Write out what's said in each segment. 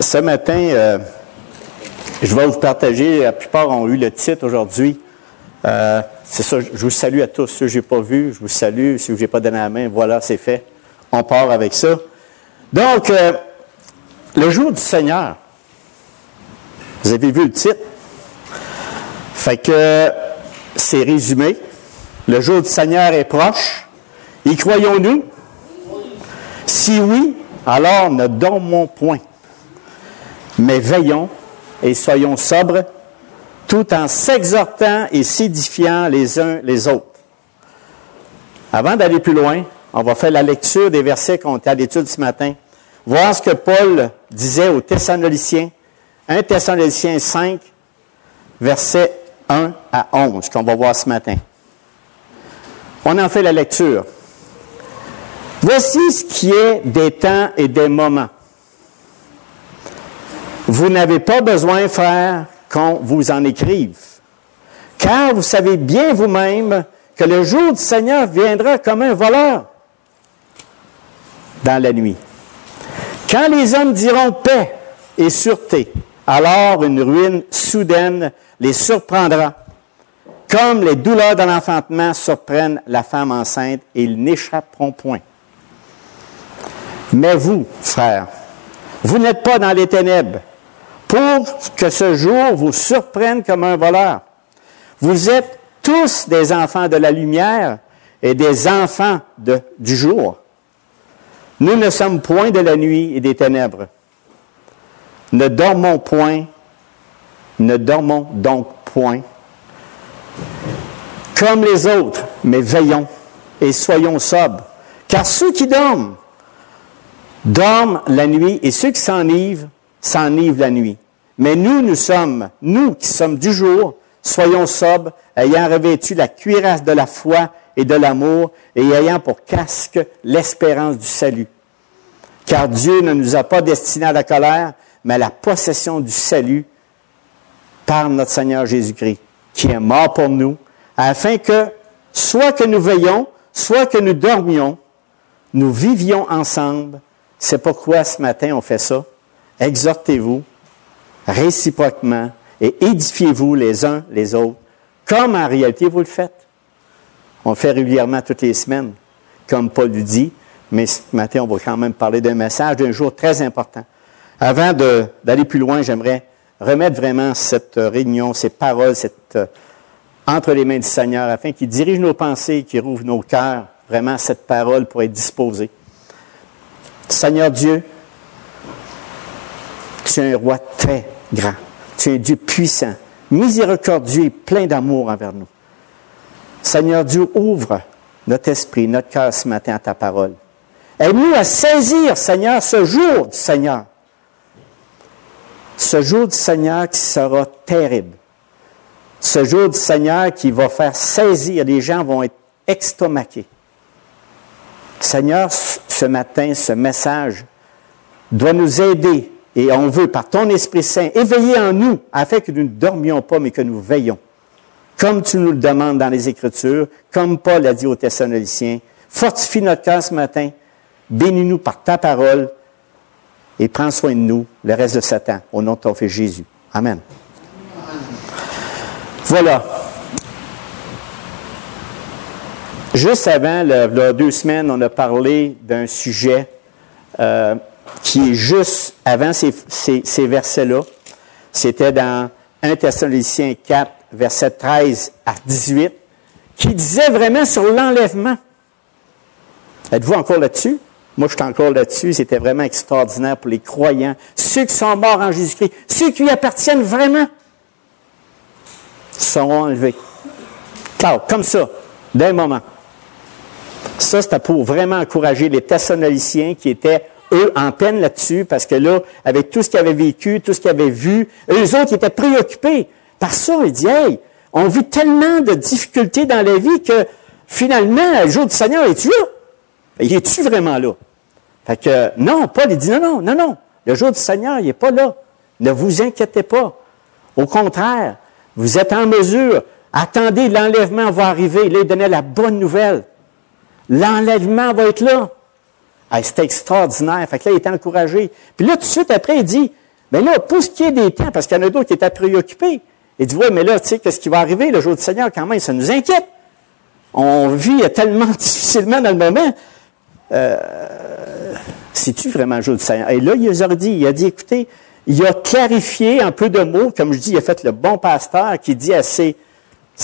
Ce matin, je vais vous partager, la plupart ont eu le titre aujourd'hui. C'est ça, je vous salue à tous. Ceux que je n'ai pas vus, je vous salue. Ceux que je n'ai pas donné la main, voilà, c'est fait. On part avec ça. Donc, le jour du Seigneur. Vous avez vu le titre? Fait que c'est résumé. Le jour du Seigneur est proche. Y croyons-nous? Si oui, alors ne dormons point, mais veillons et soyons sobres, tout en s'exhortant et s'édifiant les uns les autres. Avant d'aller plus loin, on va faire la lecture des versets qu'on était à l'étude ce matin. Voir ce que Paul disait aux Thessaloniciens. 1 Thessaloniciens 5, versets 1 à 11, qu'on va voir ce matin. On en fait la lecture. Voici ce qui est des temps et des moments. Vous n'avez pas besoin, frères, qu'on vous en écrive, car vous savez bien vous-même que le jour du Seigneur viendra comme un voleur dans la nuit. Quand les hommes diront paix et sûreté, alors une ruine soudaine les surprendra, comme les douleurs de l'enfantement surprennent la femme enceinte, et ils n'échapperont point. Mais vous, frères, vous n'êtes pas dans les ténèbres, pour que ce jour vous surprenne comme un voleur. Vous êtes tous des enfants de la lumière et des enfants du jour. Nous ne sommes point de la nuit et des ténèbres. Ne dormons point, ne dormons donc point, comme les autres, mais veillons et soyons sobres. Car ceux qui dorment la nuit, et ceux qui s'enivrent la nuit. Mais nous qui sommes du jour, soyons sobres, ayant revêtu la cuirasse de la foi et de l'amour, et ayant pour casque l'espérance du salut. Car Dieu ne nous a pas destinés à la colère, mais à la possession du salut par notre Seigneur Jésus-Christ, qui est mort pour nous, afin que, soit que nous veillions, soit que nous dormions, nous vivions ensemble. C'est pourquoi ce matin on fait ça. Exhortez-vous réciproquement et édifiez-vous les uns les autres, comme en réalité vous le faites. On le fait régulièrement toutes les semaines, comme Paul lui dit, mais ce matin on va quand même parler d'un message, d'un jour très important. Avant d'aller plus loin, j'aimerais remettre vraiment cette réunion, ces paroles, entre les mains du Seigneur, afin qu'il dirige nos pensées, qu'il rouvre nos cœurs, vraiment cette parole pour être disposée. Seigneur Dieu, tu es un roi très grand. Tu es un Dieu puissant, miséricordieux et plein d'amour envers nous. Seigneur Dieu, ouvre notre esprit, notre cœur ce matin à ta parole. Aide-nous à saisir, Seigneur, ce jour du Seigneur. Ce jour du Seigneur qui sera terrible. Ce jour du Seigneur qui va faire saisir, les gens vont être estomaqués. Seigneur, ce matin, ce message doit nous aider et on veut, par ton Esprit Saint, éveiller en nous afin que nous ne dormions pas, mais que nous veillons. Comme tu nous le demandes dans les Écritures, comme Paul a dit aux Thessaloniciens, fortifie notre cœur ce matin, bénis-nous par ta parole et prends soin de nous le reste de ce temps, au nom de ton Fils Jésus. Amen. Voilà. Juste avant, il y a 2 semaines, on a parlé d'un sujet qui est juste avant ces versets-là. C'était dans 1 Thessaloniciens 4, versets 13 à 18, qui disait vraiment sur l'enlèvement. Êtes-vous encore là-dessus? Moi, je suis encore là-dessus. C'était vraiment extraordinaire pour les croyants. Ceux qui sont morts en Jésus-Christ, ceux qui lui appartiennent vraiment, seront enlevés. Alors, comme ça, d'un moment. Ça, c'était pour vraiment encourager les Thessaloniciens qui étaient, eux, en peine là-dessus, parce que là, avec tout ce qu'ils avaient vécu, tout ce qu'ils avaient vu, eux autres, ils étaient préoccupés par ça. Ils disaient, hey, on vit tellement de difficultés dans la vie que, finalement, le jour du Seigneur, es-tu là? Es-tu vraiment là? Fait que, non, Paul, il dit, non. Le jour du Seigneur, il n'est pas là. Ne vous inquiétez pas. Au contraire, vous êtes en mesure. Attendez, l'enlèvement va arriver. Là, il donnait la bonne nouvelle. L'enlèvement va être là. Hey, c'était extraordinaire. Fait que là, il était encouragé. Puis là, tout de suite après, il dit, Mais là, pour ce qui est des temps, parce qu'il y en a d'autres qui étaient préoccupés, il dit, oui, mais là, tu sais, qu'est-ce qui va arriver le jour du Seigneur quand même? Ça nous inquiète. On vit tellement difficilement dans le moment. C'est-tu vraiment le jour du Seigneur? Et là, il a dit, écoutez, il a clarifié un peu de mots, comme je dis, il a fait le bon pasteur qui dit à ses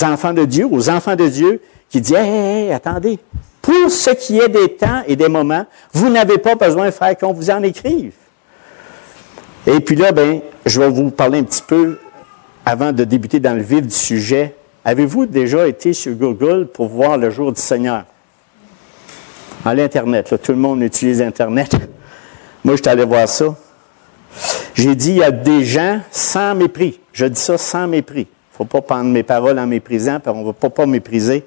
enfants de Dieu, aux enfants de Dieu, qui dit, hey, attendez, pour ce qui est des temps et des moments, vous n'avez pas besoin, frère, qu'on vous en écrive. Et puis là, je vais vous parler un petit peu, avant de débuter dans le vif du sujet. Avez-vous déjà été sur Google pour voir le jour du Seigneur? À l'Internet, là, tout le monde utilise Internet. Moi, je suis allé voir ça. J'ai dit, il y a des gens sans mépris. Je dis ça sans mépris. Il ne faut pas prendre mes paroles en méprisant, puis on ne va pas mépriser.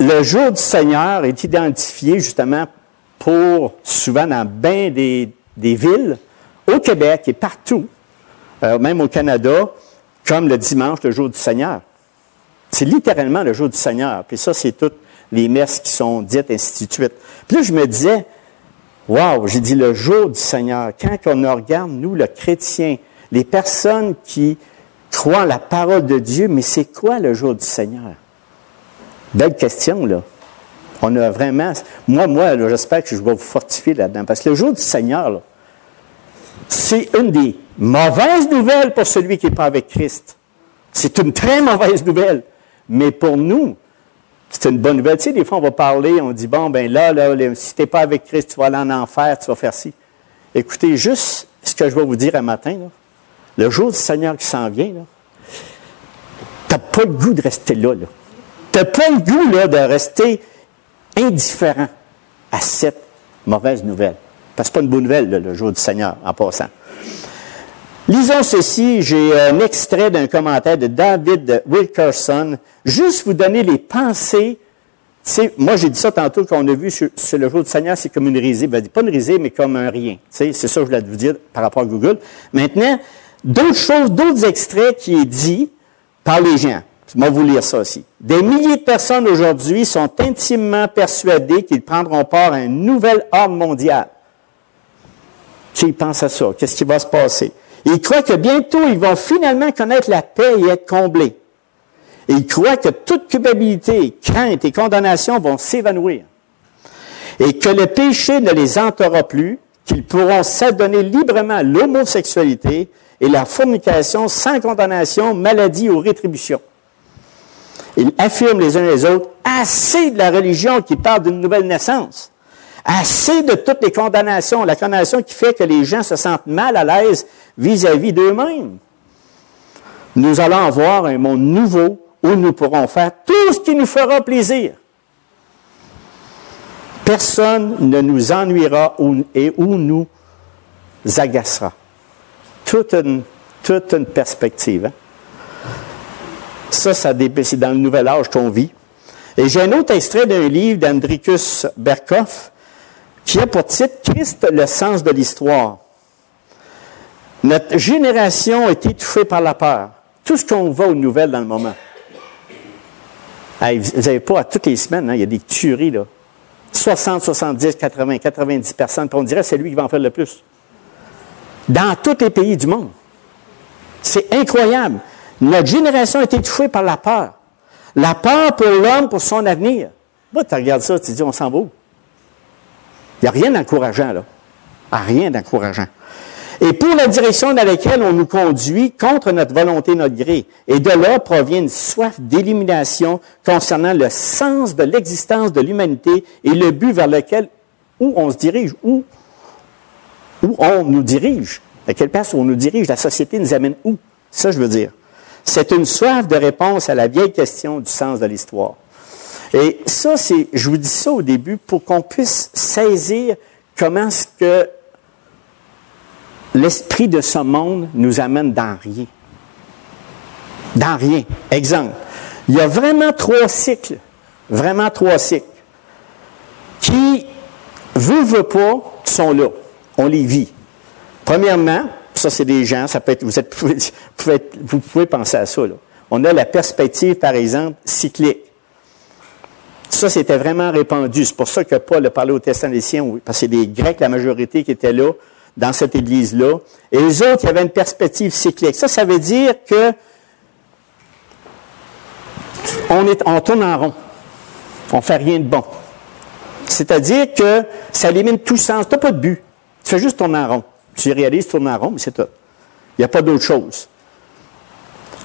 Le jour du Seigneur est identifié justement pour, souvent dans bien des villes, au Québec et partout, même au Canada, comme le dimanche, le jour du Seigneur. C'est littéralement le jour du Seigneur. Puis ça, c'est toutes les messes qui sont dites, ainsi de suite. Puis là, je me disais, wow, j'ai dit le jour du Seigneur. Quand on regarde, nous, le chrétien, les personnes qui croient en la parole de Dieu, mais c'est quoi le jour du Seigneur? Belle question, là. On a vraiment... Moi, là, j'espère que je vais vous fortifier là-dedans. Parce que le jour du Seigneur, là, c'est une des mauvaises nouvelles pour celui qui n'est pas avec Christ. C'est une très mauvaise nouvelle. Mais pour nous, c'est une bonne nouvelle. Tu sais, des fois, on va parler, on dit, bon, là, si tu n'es pas avec Christ, tu vas aller en enfer, tu vas faire ci. Écoutez, juste ce que je vais vous dire un matin, là, le jour du Seigneur qui s'en vient, tu n'as pas le goût de rester là. Tu n'as pas le goût là, de rester indifférent à cette mauvaise nouvelle. Parce que ce n'est pas une bonne nouvelle, là, le jour du Seigneur, en passant. Lisons ceci, j'ai un extrait d'un commentaire de David Wilkerson, juste vous donner les pensées. Moi, j'ai dit ça tantôt qu'on a vu sur le jour du Seigneur, c'est comme une risée. Ben, pas une risée, mais comme un rien. C'est ça que je voulais vous dire par rapport à Google. Maintenant, d'autres choses, d'autres extraits qui est dit par les gens. Je vais vous lire ça aussi. Des milliers de personnes aujourd'hui sont intimement persuadées qu'ils prendront part à un nouvel ordre mondial. Qui pense à ça? Qu'est-ce qui va se passer? Ils croient que bientôt, ils vont finalement connaître la paix et être comblés. Et ils croient que toute culpabilité, crainte et condamnation vont s'évanouir. Et que le péché ne les hantera plus, qu'ils pourront s'adonner librement à l'homosexualité et la fornication sans condamnation, maladie ou rétribution. Ils affirment les uns les autres, assez de la religion qui parle d'une nouvelle naissance. Assez de toutes les condamnations, la condamnation qui fait que les gens se sentent mal à l'aise vis-à-vis d'eux-mêmes. Nous allons avoir un monde nouveau où nous pourrons faire tout ce qui nous fera plaisir. Personne ne nous ennuiera et où nous agacera. Toute une perspective. Hein? Ça, c'est dans le nouvel âge qu'on vit. Et j'ai un autre extrait d'un livre d'Andricus Berkhoff qui a pour titre « Christ, le sens de l'histoire ». Notre génération est étouffée par la peur. Tout ce qu'on voit aux nouvelles dans le moment. Hey, vous n'avez pas à toutes les semaines, hein, il y a des tueries, là. 60, 70, 80, 90 personnes, puis on dirait que c'est lui qui va en faire le plus. Dans tous les pays du monde. C'est incroyable. Notre génération est étouffée par la peur. La peur pour l'homme, pour son avenir. Moi, tu regardes ça, tu te dis, on s'en va où? Il n'y a rien d'encourageant, là. Rien d'encourageant. Et pour la direction dans laquelle on nous conduit contre notre volonté, notre gré. Et de là provient une soif d'élimination concernant le sens de l'existence de l'humanité et le but vers lequel, où on se dirige, où on nous dirige. À quelle place on nous dirige? La société nous amène où? Ça, je veux dire. C'est une soif de réponse à la vieille question du sens de l'histoire. Et ça, je vous dis ça au début pour qu'on puisse saisir comment est-ce que l'esprit de ce monde nous amène dans rien. Dans rien. Exemple, il y a vraiment trois cycles qui, veut pas, sont là. On les vit. Premièrement, ça c'est des gens, ça peut être, vous pouvez penser à ça, là. On a la perspective, par exemple, cyclique. Ça, c'était vraiment répandu. C'est pour ça que Paul a parlé aux Thessaloniciens, parce que c'est des Grecs, la majorité qui étaient là, dans cette Église-là. Et les autres, il y avait une perspective cyclique. Ça veut dire que on tourne en rond. On ne fait rien de bon. C'est-à-dire que ça élimine tout sens. Tu n'as pas de but. Tu fais juste tourner en rond. Tu réalises, tourner en rond, mais c'est tout. Il n'y a pas d'autre chose.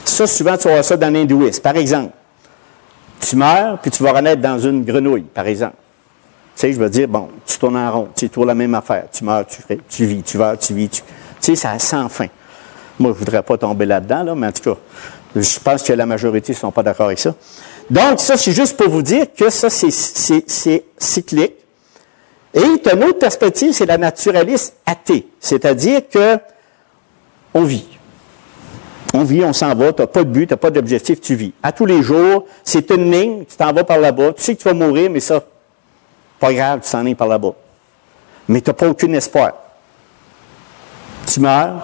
Ça, souvent, tu vas voir ça dans l'hindouisme. Par exemple, tu meurs, puis tu vas renaître dans une grenouille, par exemple. Tu sais, je veux dire, bon, tu tournes en rond, tu es toujours la même affaire. Tu meurs, tu vis, tu vas, tu vis. Tu sais, ça a sans fin. Moi, je ne voudrais pas tomber là-dedans, là, mais en tout cas, je pense que la majorité ne sont pas d'accord avec ça. Donc, ça, c'est juste pour vous dire que ça, c'est cyclique. Et tu as une autre perspective, c'est la naturaliste athée. C'est-à-dire que on vit. On vit, on s'en va, tu n'as pas de but, tu n'as pas d'objectif, tu vis. À tous les jours, c'est une ligne, tu t'en vas par là-bas, tu sais que tu vas mourir, mais ça, pas grave, tu t'en es par là-bas. Mais tu n'as pas aucun espoir. Tu meurs,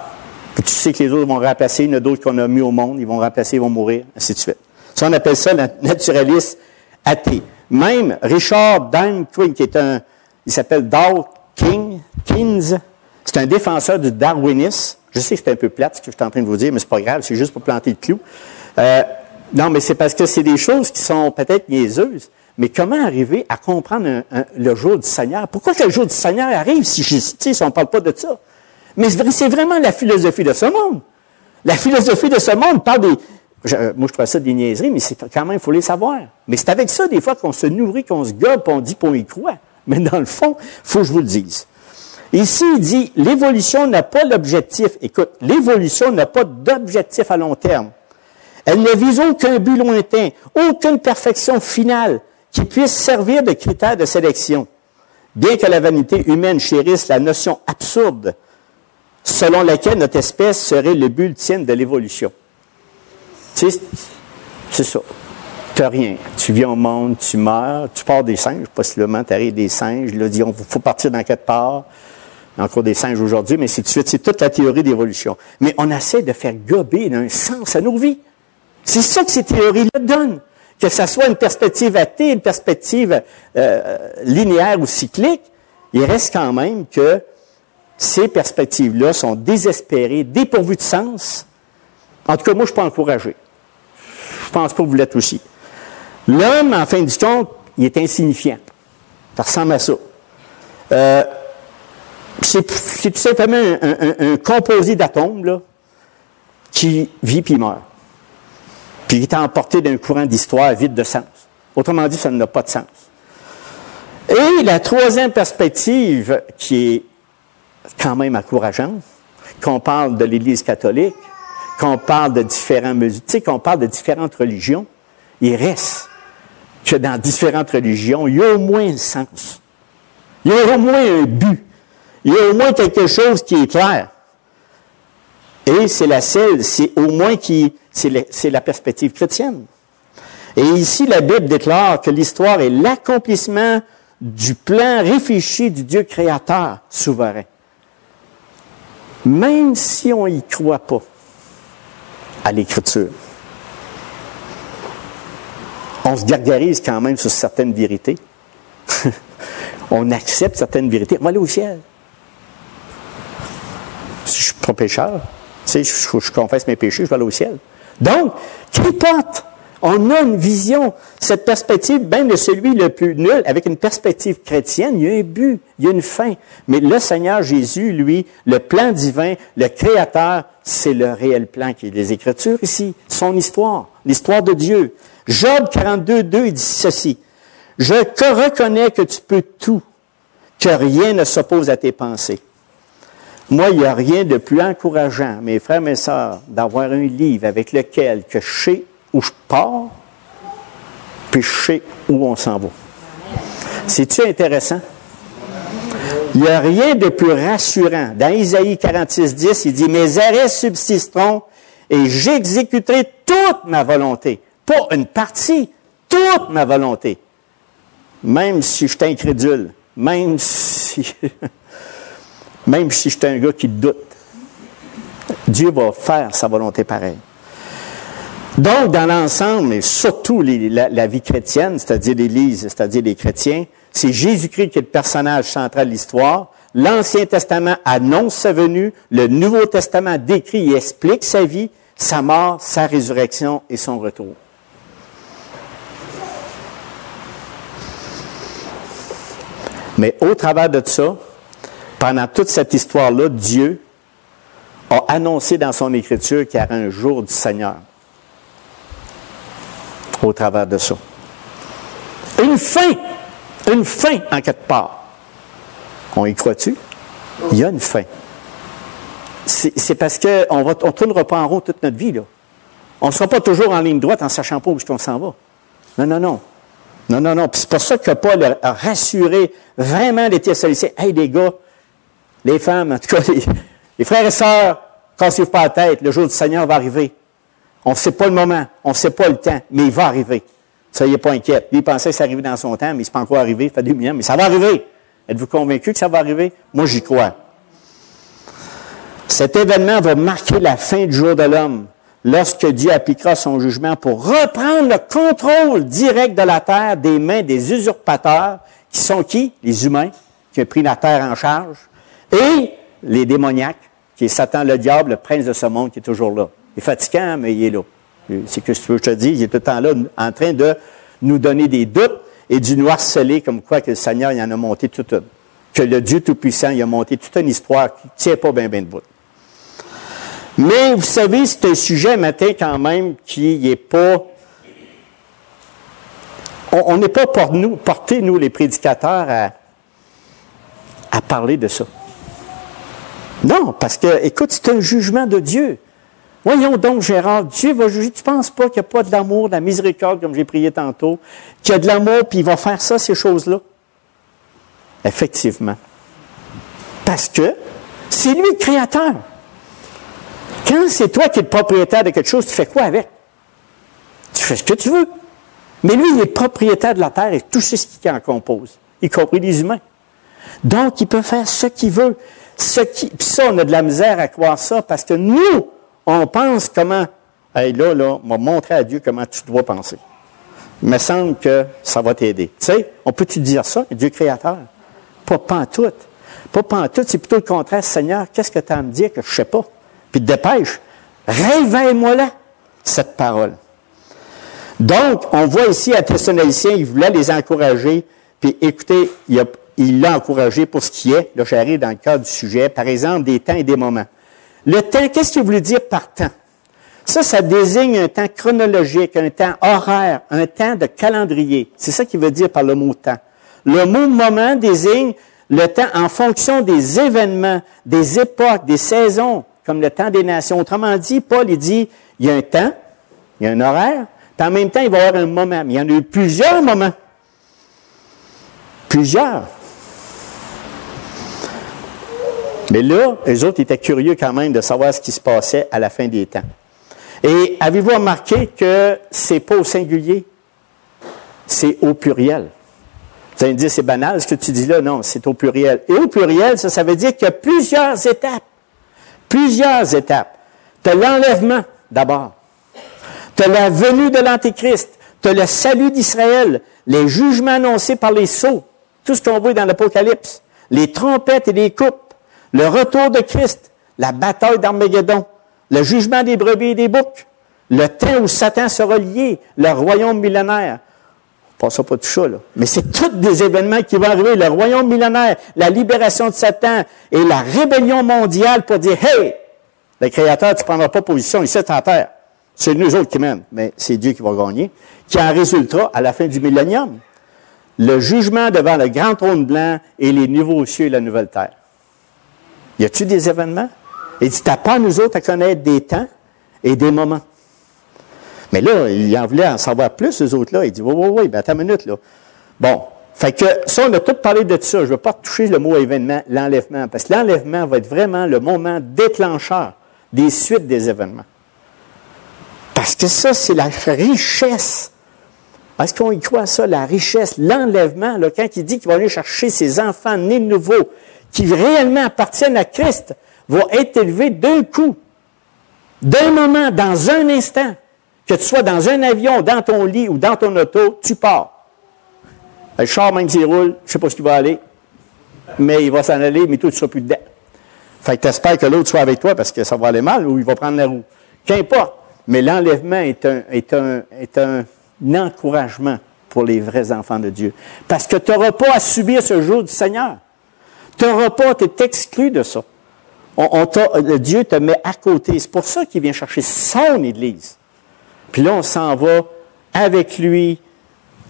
puis tu sais que les autres vont remplacer, il y en a d'autres qu'on a mis au monde, ils vont remplacer, ils vont mourir, ainsi de suite. Ça, on appelle ça la naturaliste athée. Même Richard Dawkins, qui est il s'appelle Dawkins, c'est un défenseur du darwinisme. Je sais que c'est un peu plate ce que je suis en train de vous dire, mais c'est pas grave, c'est juste pour planter le clou. Non, mais c'est parce que c'est des choses qui sont peut-être niaiseuses. Mais comment arriver à comprendre le jour du Seigneur? Pourquoi que le jour du Seigneur arrive si on ne parle pas de ça? Mais c'est vraiment la philosophie de ce monde. La philosophie de ce monde parle des... moi, je trouve ça des niaiseries, mais c'est quand même, il faut les savoir. Mais c'est avec ça, des fois, qu'on se nourrit, qu'on se gobe, qu'on dit qu'on y croit. Mais dans le fond, il faut que je vous le dise. Ici, il dit, l'évolution n'a pas l'objectif. Écoute, l'évolution n'a pas d'objectif à long terme. Elle ne vise aucun but lointain, aucune perfection finale qui puisse servir de critère de sélection. Bien que la vanité humaine chérisse la notion absurde selon laquelle notre espèce serait le but ultime de l'évolution. Tu sais, c'est ça. Tu n'as rien. Tu viens au monde, tu meurs, tu pars des singes, possiblement, tu arrives des singes, il a dit, il faut partir dans quelque part. Encore des singes aujourd'hui, mais c'est toute la théorie d'évolution. Mais on essaie de faire gober d'un sens à nos vies. C'est ça que ces théories-là donnent. Que ça soit une perspective athée, une perspective linéaire ou cyclique, il reste quand même que ces perspectives-là sont désespérées, dépourvues de sens. En tout cas, moi, je ne suis pas encouragé. Je pense pas que vous l'êtes aussi. L'homme, en fin du compte, il est insignifiant. Ça ressemble à ça. C'est tout simplement un composé d'atomes là, qui vit puis meurt. Puis il est emporté d'un courant d'histoire vide de sens. Autrement dit, ça n'a pas de sens. Et la troisième perspective, qui est quand même encourageante, qu'on parle de l'Église catholique, qu'on parle de différents musulmans, qu'on parle de différentes religions, il reste que dans différentes religions, il y a au moins un sens. Il y a au moins un but. Il y a au moins quelque chose qui est clair. Et c'est au moins c'est la perspective chrétienne. Et ici, la Bible déclare que l'histoire est l'accomplissement du plan réfléchi du Dieu créateur souverain. Même si on n'y croit pas à l'Écriture, on se gargarise quand même sur certaines vérités. On accepte certaines vérités. On va aller au ciel. Si je ne suis pas pécheur, tu sais, je confesse mes péchés, je vais aller au ciel. Donc, qu'importe, on a une vision, cette perspective, même de celui le plus nul, avec une perspective chrétienne, il y a un but, il y a une fin. Mais le Seigneur Jésus, lui, le plan divin, le Créateur, c'est le réel plan qui est les Écritures ici, son histoire, l'histoire de Dieu. Job 42, 2, il dit ceci. Je reconnais que tu peux tout, que rien ne s'oppose à tes pensées. Moi, il n'y a rien de plus encourageant, mes frères et mes sœurs, d'avoir un livre avec lequel que je sais où je pars, puis je sais où on s'en va. C'est-tu intéressant? Il n'y a rien de plus rassurant. Dans Isaïe 46, 10, il dit « Mes arrêts subsisteront et j'exécuterai toute ma volonté. » Pas une partie, toute ma volonté. Même si je suis incrédule, même si je suis un gars qui doute, Dieu va faire sa volonté pareille. Donc, dans l'ensemble, mais surtout la vie chrétienne, c'est-à-dire l'Église, c'est-à-dire les chrétiens, c'est Jésus-Christ qui est le personnage central de l'histoire. L'Ancien Testament annonce sa venue, le Nouveau Testament décrit et explique sa vie, sa mort, sa résurrection et son retour. Mais au travers de ça, pendant toute cette histoire-là, Dieu a annoncé dans son Écriture qu'il y aurait un jour du Seigneur. Au travers de ça. Une fin en quelque part. On y croit-tu? Il y a une fin. C'est parce qu'on ne tournera pas en rond toute notre vie, là. On ne sera pas toujours en ligne droite en ne sachant pas où est-ce qu'on s'en va. Non. Puis c'est pour ça que Paul a rassuré vraiment les Thessaloniciens. Hey, les gars, les femmes, en tout cas, les frères et sœurs, cassez-vous pas la tête, le jour du Seigneur va arriver. On ne sait pas le moment, on ne sait pas le temps, mais il va arriver. Soyez pas inquiets. Lui, il pensait que ça arrivait dans son temps, mais il n'est pas encore arrivé, ça fait 2 millions, mais ça va arriver. Êtes-vous convaincus que ça va arriver? Moi, j'y crois. Cet événement va marquer la fin du jour de l'homme, lorsque Dieu appliquera son jugement pour reprendre le contrôle direct de la terre des mains des usurpateurs, qui sont qui? Les humains, qui ont pris la terre en charge, et les démoniaques, qui est Satan, le diable, le prince de ce monde, qui est toujours là. Il est fatigant, mais il est là. C'est que je te dis, il est tout le temps là, en train de nous donner des doutes et de nous harceler, comme quoi que le Seigneur, il en a monté toute une. Que le Dieu Tout-Puissant, il a monté toute une histoire qui ne tient pas bien de bout. Mais vous savez, c'est un sujet matin quand même qui n'est pas... On n'est pas portés, nous, les prédicateurs, à parler de ça. Non, parce que, écoute, c'est un jugement de Dieu. Voyons donc, Gérard, Dieu va juger. Tu ne penses pas qu'il n'y a pas de l'amour, de la miséricorde, comme j'ai prié tantôt, qu'il y a de l'amour, puis il va faire ça, ces choses-là? Effectivement. Parce que c'est lui le créateur. Quand c'est toi qui es le propriétaire de quelque chose, tu fais quoi avec? Tu fais ce que tu veux. Mais lui, il est propriétaire de la terre et tout ce qui en compose, y compris les humains. Donc, il peut faire ce qu'il veut. Puis ça, on a de la misère à croire ça parce que nous, on pense comment... Hey, là, on va montrer à Dieu comment tu dois penser. Il me semble que ça va t'aider. Tu sais, on peut-tu dire ça, Dieu créateur? Pas pantoute. Pas pantoute, c'est plutôt le contraire. Seigneur, qu'est-ce que tu as à me dire que je ne sais pas? Puis te dépêche. Réveille-moi là, cette parole. Donc, on voit ici à Thessaloniciens, il voulait les encourager. Puis écoutez, il l'a encouragé pour ce qui est. Là, j'arrive dans le cadre du sujet. Par exemple, des temps et des moments. Le temps, qu'est-ce qu'il voulait dire par temps? Ça désigne un temps chronologique, un temps horaire, un temps de calendrier. C'est ça qu'il veut dire par le mot temps. Le mot moment désigne le temps en fonction des événements, des époques, des saisons, comme le temps des nations. Autrement dit, Paul, il dit, il y a un temps, il y a un horaire, puis en même temps, il va y avoir un moment. Mais il y en a eu plusieurs moments. Plusieurs. Mais là, eux autres étaient curieux quand même de savoir ce qui se passait à la fin des temps. Et avez-vous remarqué que c'est pas au singulier, c'est au pluriel. Vous allez me dire, c'est banal ce que tu dis là. Non, c'est au pluriel. Et au pluriel, ça veut dire qu'il y a plusieurs étapes. Plusieurs étapes. Tu as l'enlèvement, d'abord. Tu as la venue de l'Antéchrist. Tu as le salut d'Israël. Les jugements annoncés par les sceaux. Tout ce qu'on voit dans l'Apocalypse. Les trompettes et les coupes. Le retour de Christ. La bataille d'Armageddon. Le jugement des brebis et des boucs. Le temps où Satan sera lié. Le royaume millénaire. On ne passera pas tout ça, là. Mais c'est tous des événements qui vont arriver. Le royaume millénaire, la libération de Satan et la rébellion mondiale pour dire, hey, le Créateur, tu ne prendras pas position ici sur la terre. C'est nous autres qui mènent, mais c'est Dieu qui va gagner, qui en résultera à la fin du millénium. Le jugement devant le grand trône blanc et les nouveaux cieux et la nouvelle terre. Y a-t-il des événements? Il dit, t'as pas nous autres à connaître des temps et des moments. Mais là, il en voulait en savoir plus, eux autres-là. Il dit, oui, ben attends une minute, là. Bon, fait que ça, on a tout parlé de ça. Je ne veux pas toucher le mot événement, l'enlèvement, parce que l'enlèvement va être vraiment le moment déclencheur des suites des événements. Parce que ça, c'est la richesse. Est-ce qu'on y croit à ça, la richesse, l'enlèvement, là, quand il dit qu'il va aller chercher ses enfants nés de nouveau, qui réellement appartiennent à Christ, va être élevé d'un coup, d'un moment, dans un instant. Que tu sois dans un avion, dans ton lit ou dans ton auto, tu pars. Le char, même s'il roule, je ne sais pas ce qu'il va aller. mais il va s'en aller, mais toi, tu ne seras plus dedans. Fait que tu espères que l'autre soit avec toi parce que ça va aller mal ou il va prendre la roue. Qu'importe. Mais l'enlèvement est un encouragement pour les vrais enfants de Dieu. Parce que tu n'auras pas à subir ce jour du Seigneur. Tu n'auras pas, tu es exclu de ça. Dieu te met à côté. C'est pour ça qu'il vient chercher son Église. Puis là, on s'en va avec lui,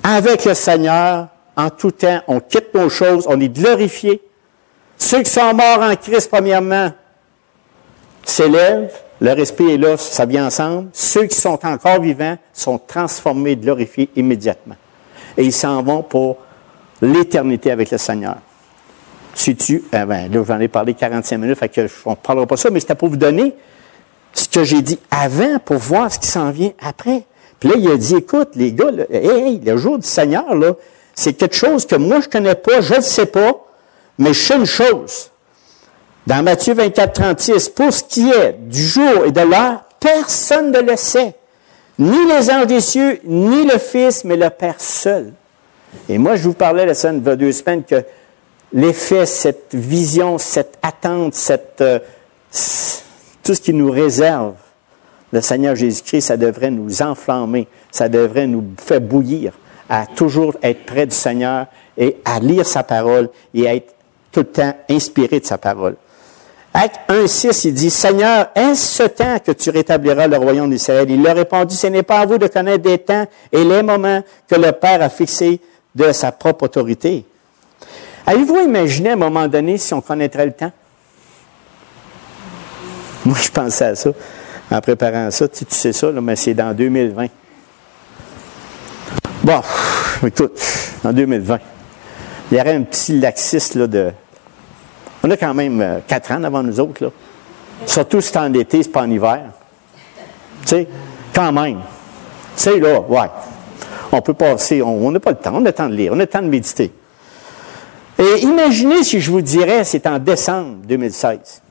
avec le Seigneur, en tout temps. On quitte nos choses, on est glorifiés. Ceux qui sont morts en Christ, premièrement, s'élèvent. Leur esprit est là, ça vient ensemble. Ceux qui sont encore vivants sont transformés, glorifiés immédiatement. Et ils s'en vont pour l'éternité avec le Seigneur. Là, j'en ai parlé 45 minutes, fait que on ne parlera pas ça, mais c'était pour vous donner ce que j'ai dit avant pour voir ce qui s'en vient après. Puis là, il a dit, écoute, les gars, là, le jour du Seigneur, là, c'est quelque chose que moi, je ne connais pas, je ne sais pas, mais je sais une chose. Dans Matthieu 24, 36, pour ce qui est du jour et de l'heure, personne ne le sait. Ni les anges des cieux, ni le Fils, mais le Père seul. Et moi, je vous parlais la semaine, il y a 2 semaines, que l'effet, cette vision, cette attente, tout ce qui nous réserve, le Seigneur Jésus-Christ, ça devrait nous enflammer, ça devrait nous faire bouillir, à toujours être près du Seigneur et à lire sa parole et à être tout le temps inspiré de sa parole. Acte 1,6, il dit, « Seigneur, est-ce ce temps que tu rétabliras le royaume d'Israël? » Il leur a répondu, « Ce n'est pas à vous de connaître des temps et les moments que le Père a fixés de sa propre autorité. » Avez-vous imaginé à un moment donné si on connaîtrait le temps? Moi, je pensais à ça en préparant ça. Tu sais ça, là, mais c'est dans 2020. Bon, écoute, en 2020, il y aurait un petit laxisme là, de... On a quand même 4 ans avant nous autres, là. Surtout si c'est en été, c'est pas en hiver. Tu sais, quand même. Tu sais, là, ouais. On peut passer, on n'a pas le temps, on a le temps de lire, on a le temps de méditer. Et imaginez si je vous dirais, c'est en décembre 2016.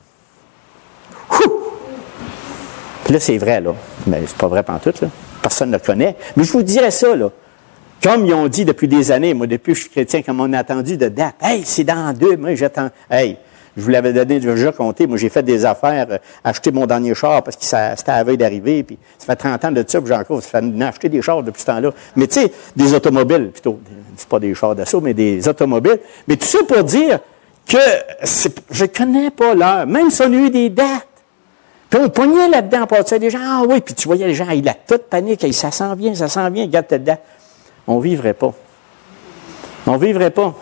Puis là, c'est vrai, là. Mais c'est pas vrai pantoute, là. Personne ne le connaît. Mais je vous dirais ça, là. Comme ils ont dit depuis des années, moi, depuis que je suis chrétien, comme on a attendu de date. Hey, c'est dans 2, moi, j'attends. Hey, je vous l'avais donné, je l'ai déjà compté. Moi, j'ai fait des affaires, acheter mon dernier char parce que c'était à la veille d'arriver. Puis ça fait 30 ans de ça, puis j'ai encore acheté des chars depuis ce temps-là. Mais tu sais, des automobiles, plutôt. C'est pas des chars d'assaut, mais des automobiles. Mais tout ça pour dire que je ne connais pas l'heure. Même si on a eu des dates. Puis on pognait là-dedans, pour dire des gens, ah oui, puis tu voyais les gens, il a toute panique, ça s'en vient, regarde ta date. On ne vivrait pas. On ne vivrait pas.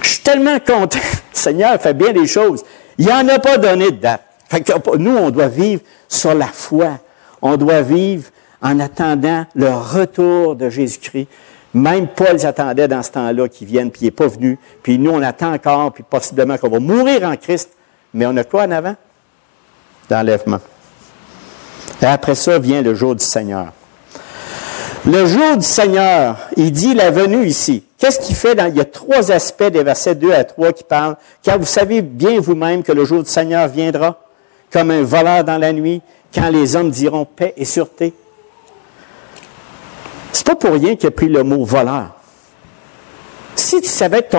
Je suis tellement content. Le Seigneur fait bien les choses. Il n'en a pas donné de date. Fait que nous, on doit vivre sur la foi. On doit vivre en attendant le retour de Jésus-Christ. Même Paul s'attendait dans ce temps-là qu'il vienne, puis il n'est pas venu. Puis nous, on attend encore, puis possiblement qu'on va mourir en Christ. Mais on a quoi en avant? L'enlèvement. Et après ça vient le jour du Seigneur. Le jour du Seigneur, il dit la venue ici. Qu'est-ce qu'il fait? Il y a 3 aspects des versets 2 à 3 qui parlent. Car vous savez bien vous-même que le jour du Seigneur viendra comme un voleur dans la nuit, quand les hommes diront paix et sûreté. C'est pas pour rien qu'il a pris le mot voleur. Si tu savais que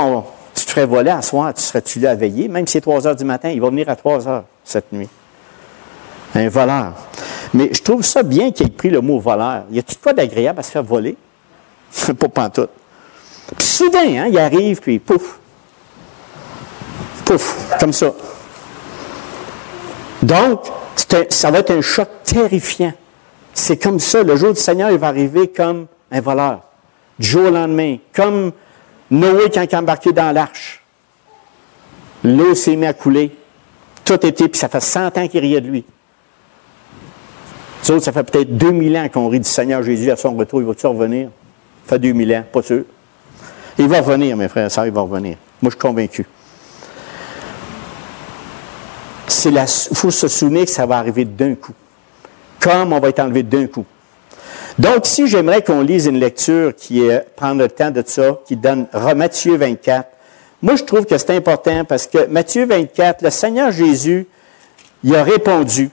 tu te ferais voler à soir, tu serais-tu là à veiller? Même si c'est 3 heures du matin, il va venir à 3 heures cette nuit. Un voleur. Mais je trouve ça bien qu'il ait pris le mot voleur. Y a-t-il quoi d'agréable à se faire voler? Pas pantoute. Puis soudain, hein, il arrive, puis pouf. Pouf, comme ça. Donc, ça va être un choc terrifiant. C'est comme ça. Le jour du Seigneur, il va arriver comme un voleur. Du jour au lendemain. Comme Noé quand il a embarqué dans l'arche. L'eau s'est mise à couler. Tout était, puis ça fait 100 ans qu'il riait de lui. Ça fait peut-être 2000 ans qu'on rit du Seigneur Jésus à son retour. Il va-tu revenir? Ça fait 2000 ans, pas sûr. Il va revenir, mes frères et sœurs, il va revenir. Moi, je suis convaincu. Il faut se souvenir que ça va arriver d'un coup. Comme on va être enlevé d'un coup. Donc, ici, j'aimerais qu'on lise une lecture qui prend le temps de ça, qui donne Matthieu 24. Moi, je trouve que c'est important parce que Matthieu 24, le Seigneur Jésus, il a répondu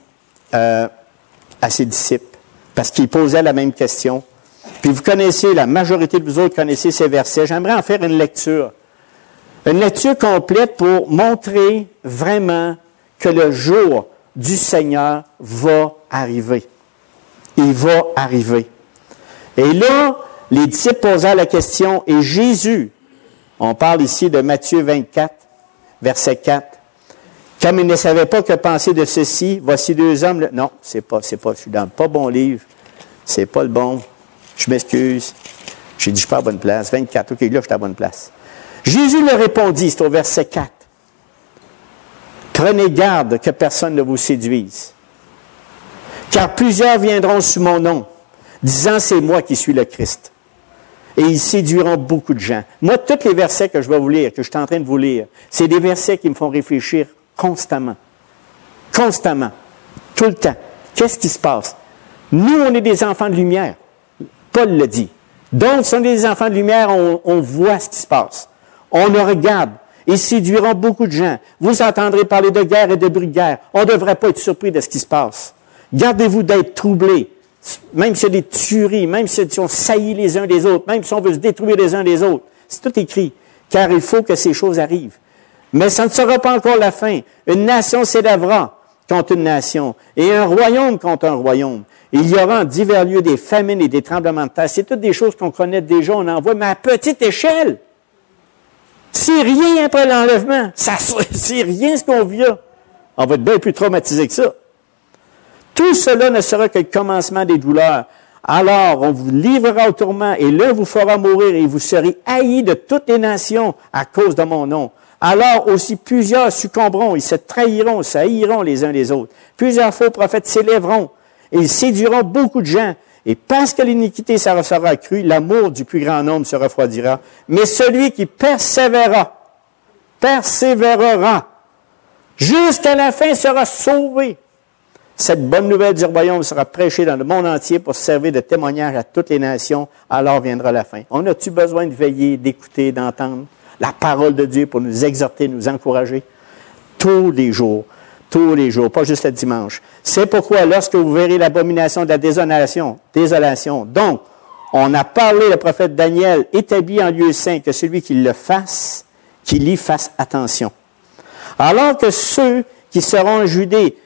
à ses disciples, parce qu'il posait la même question. Puis vous connaissez, la majorité de vous autres connaissez ces versets. J'aimerais en faire une lecture. Une lecture complète pour montrer vraiment que le jour du Seigneur va arriver. Il va arriver. Et là, les disciples posèrent la question, et Jésus, on parle ici de Matthieu 24, verset 4, comme ils ne savaient pas que penser de ceci, voici deux hommes, non, c'est pas, je suis dans le pas bon livre, c'est pas le bon, je m'excuse, j'ai dit, je suis pas à la bonne place, 24, ok, là, je suis à la bonne place. Jésus leur répondit, c'est au verset 4, prenez garde que personne ne vous séduise, car plusieurs viendront sous mon nom, disant, c'est moi qui suis le Christ. Et ils séduiront beaucoup de gens. Moi, tous les versets que je vais vous lire, que je suis en train de vous lire, c'est des versets qui me font réfléchir constamment. Constamment. Tout le temps. Qu'est-ce qui se passe? Nous, on est des enfants de lumière. Paul le dit. Donc, si on est des enfants de lumière, on voit ce qui se passe. On le regarde. Ils séduiront beaucoup de gens. Vous entendrez parler de guerre et de bruit de guerre. On ne devrait pas être surpris de ce qui se passe. Gardez-vous d'être troublés. Même s'il y a des tueries, même si on saillit les uns des autres, même si on veut se détruire les uns des autres. C'est tout écrit. Car il faut que ces choses arrivent. Mais ça ne sera pas encore la fin. Une nation s'élèvera contre une nation et un royaume contre un royaume. Il y aura en divers lieux des famines et des tremblements de terre. C'est toutes des choses qu'on connaît déjà, on en voit, mais à petite échelle. C'est rien après l'enlèvement. C'est rien ce qu'on vit. On va être bien plus traumatisé que ça. Tout cela ne sera que le commencement des douleurs. Alors, on vous livrera au tourment, et l'un vous fera mourir, et vous serez haïs de toutes les nations à cause de mon nom. Alors aussi plusieurs succomberont, ils se trahiront, se haïront les uns les autres. Plusieurs faux prophètes s'élèveront, et ils séduiront beaucoup de gens. Et parce que l'iniquité sera accrue, l'amour du plus grand nombre se refroidira. Mais celui qui persévérera, jusqu'à la fin sera sauvé. Cette bonne nouvelle du royaume sera prêchée dans le monde entier pour servir de témoignage à toutes les nations. Alors viendra la fin. On a-tu besoin de veiller, d'écouter, d'entendre la parole de Dieu pour nous exhorter, nous encourager? Tous les jours, pas juste le dimanche. C'est pourquoi lorsque vous verrez l'abomination de la désolation, donc, on a parlé, le prophète Daniel, établi en lieu saint, que celui qui le fasse, qu'il y fasse attention. Alors que ceux qui seront en Judée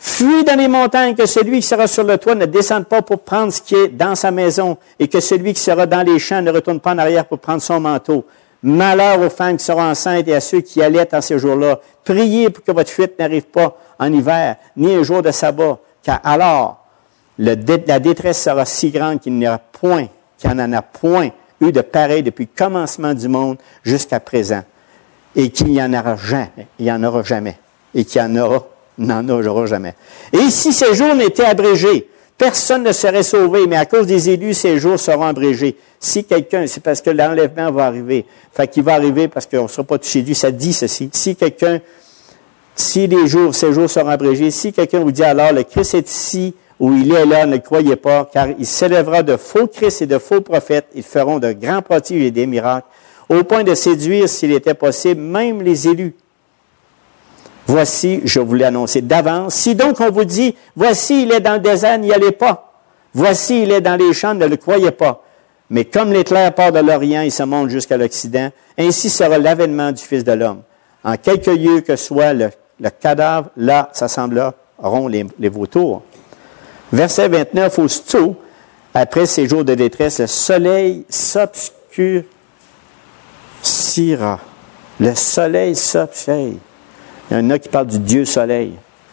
fuient dans les montagnes, que celui qui sera sur le toit ne descende pas pour prendre ce qui est dans sa maison, et que celui qui sera dans les champs ne retourne pas en arrière pour prendre son manteau. Malheur aux femmes qui seront enceintes et à ceux qui allaitent en ces jours-là. Priez pour que votre fuite n'arrive pas en hiver, ni un jour de sabbat, car alors la détresse sera si grande qu'il n'y en en a point eu de pareil depuis le commencement du monde jusqu'à présent, et qu'il n'y en aura jamais, et qu'il n'en aura jamais. Et si ces jours n'étaient abrégés, personne ne serait sauvé, mais à cause des élus, ces jours seront abrégés. Si quelqu'un, c'est parce que l'enlèvement va arriver, fait qu'il va arriver parce qu'on ne sera pas touché du, ça dit ceci. Si ces jours seront abrégés, si quelqu'un vous dit alors, le Christ est ici, ou il est là, ne le croyez pas, car il s'élèvera de faux Christ et de faux prophètes, ils feront de grands prodiges et des miracles, au point de séduire, s'il était possible, même les élus. Voici, je vous l'ai annoncé d'avance. Si donc on vous dit, voici, il est dans le désert, n'y allez pas. Voici, il est dans les champs, ne le croyez pas. Mais comme l'éclair part de l'Orient, il se monte jusqu'à l'Occident, ainsi sera l'avènement du Fils de l'homme. En quelque lieu que soit le cadavre, là s'assembleront les vautours. Verset 29, aussitôt, après ces jours de détresse, le soleil s'obscurcira. Le soleil s'obscure. Il y en a qui parlent du Dieu soleil.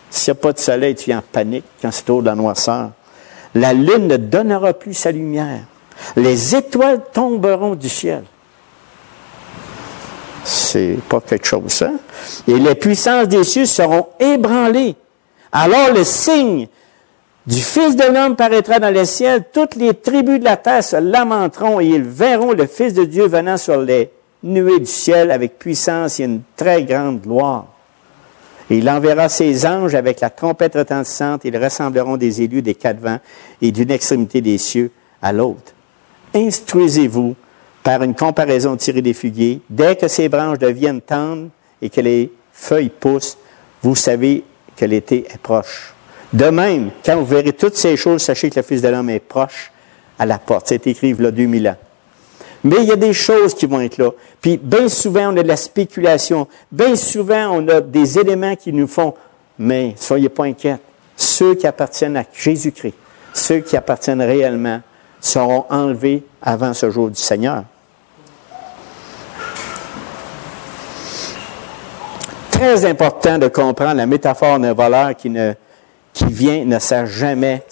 S'il n'y a pas de soleil, tu viens en panique quand c'est autour de la noirceur. La lune ne donnera plus sa lumière. Les étoiles tomberont du ciel. C'est pas quelque chose, ça. Et les puissances des cieux seront ébranlées. Alors le signe du Fils de l'homme paraîtra dans le ciel. Toutes les tribus de la terre se lamenteront et ils verront le Fils de Dieu venant sur les nuées du ciel avec puissance et une très grande gloire. Et il enverra ses anges avec la trompette retentissante. Ils ressembleront des élus des quatre vents et d'une extrémité des cieux à l'autre. Instruisez-vous par une comparaison tirée des figuiers. Dès que ces branches deviennent tendres et que les feuilles poussent, vous savez que l'été est proche. De même, quand vous verrez toutes ces choses, sachez que le Fils de l'homme est proche à la porte. C'est écrit il y a 2000 ans. Mais il y a des choses qui vont être là. Puis bien souvent, on a de la spéculation. Bien souvent, on a des éléments qui nous font, mais soyez pas inquiets. Ceux qui appartiennent à Jésus-Christ, ceux qui appartiennent réellement, seront enlevés avant ce jour du Seigneur. Très important de comprendre la métaphore d'un voleur qui vient ne sert jamais,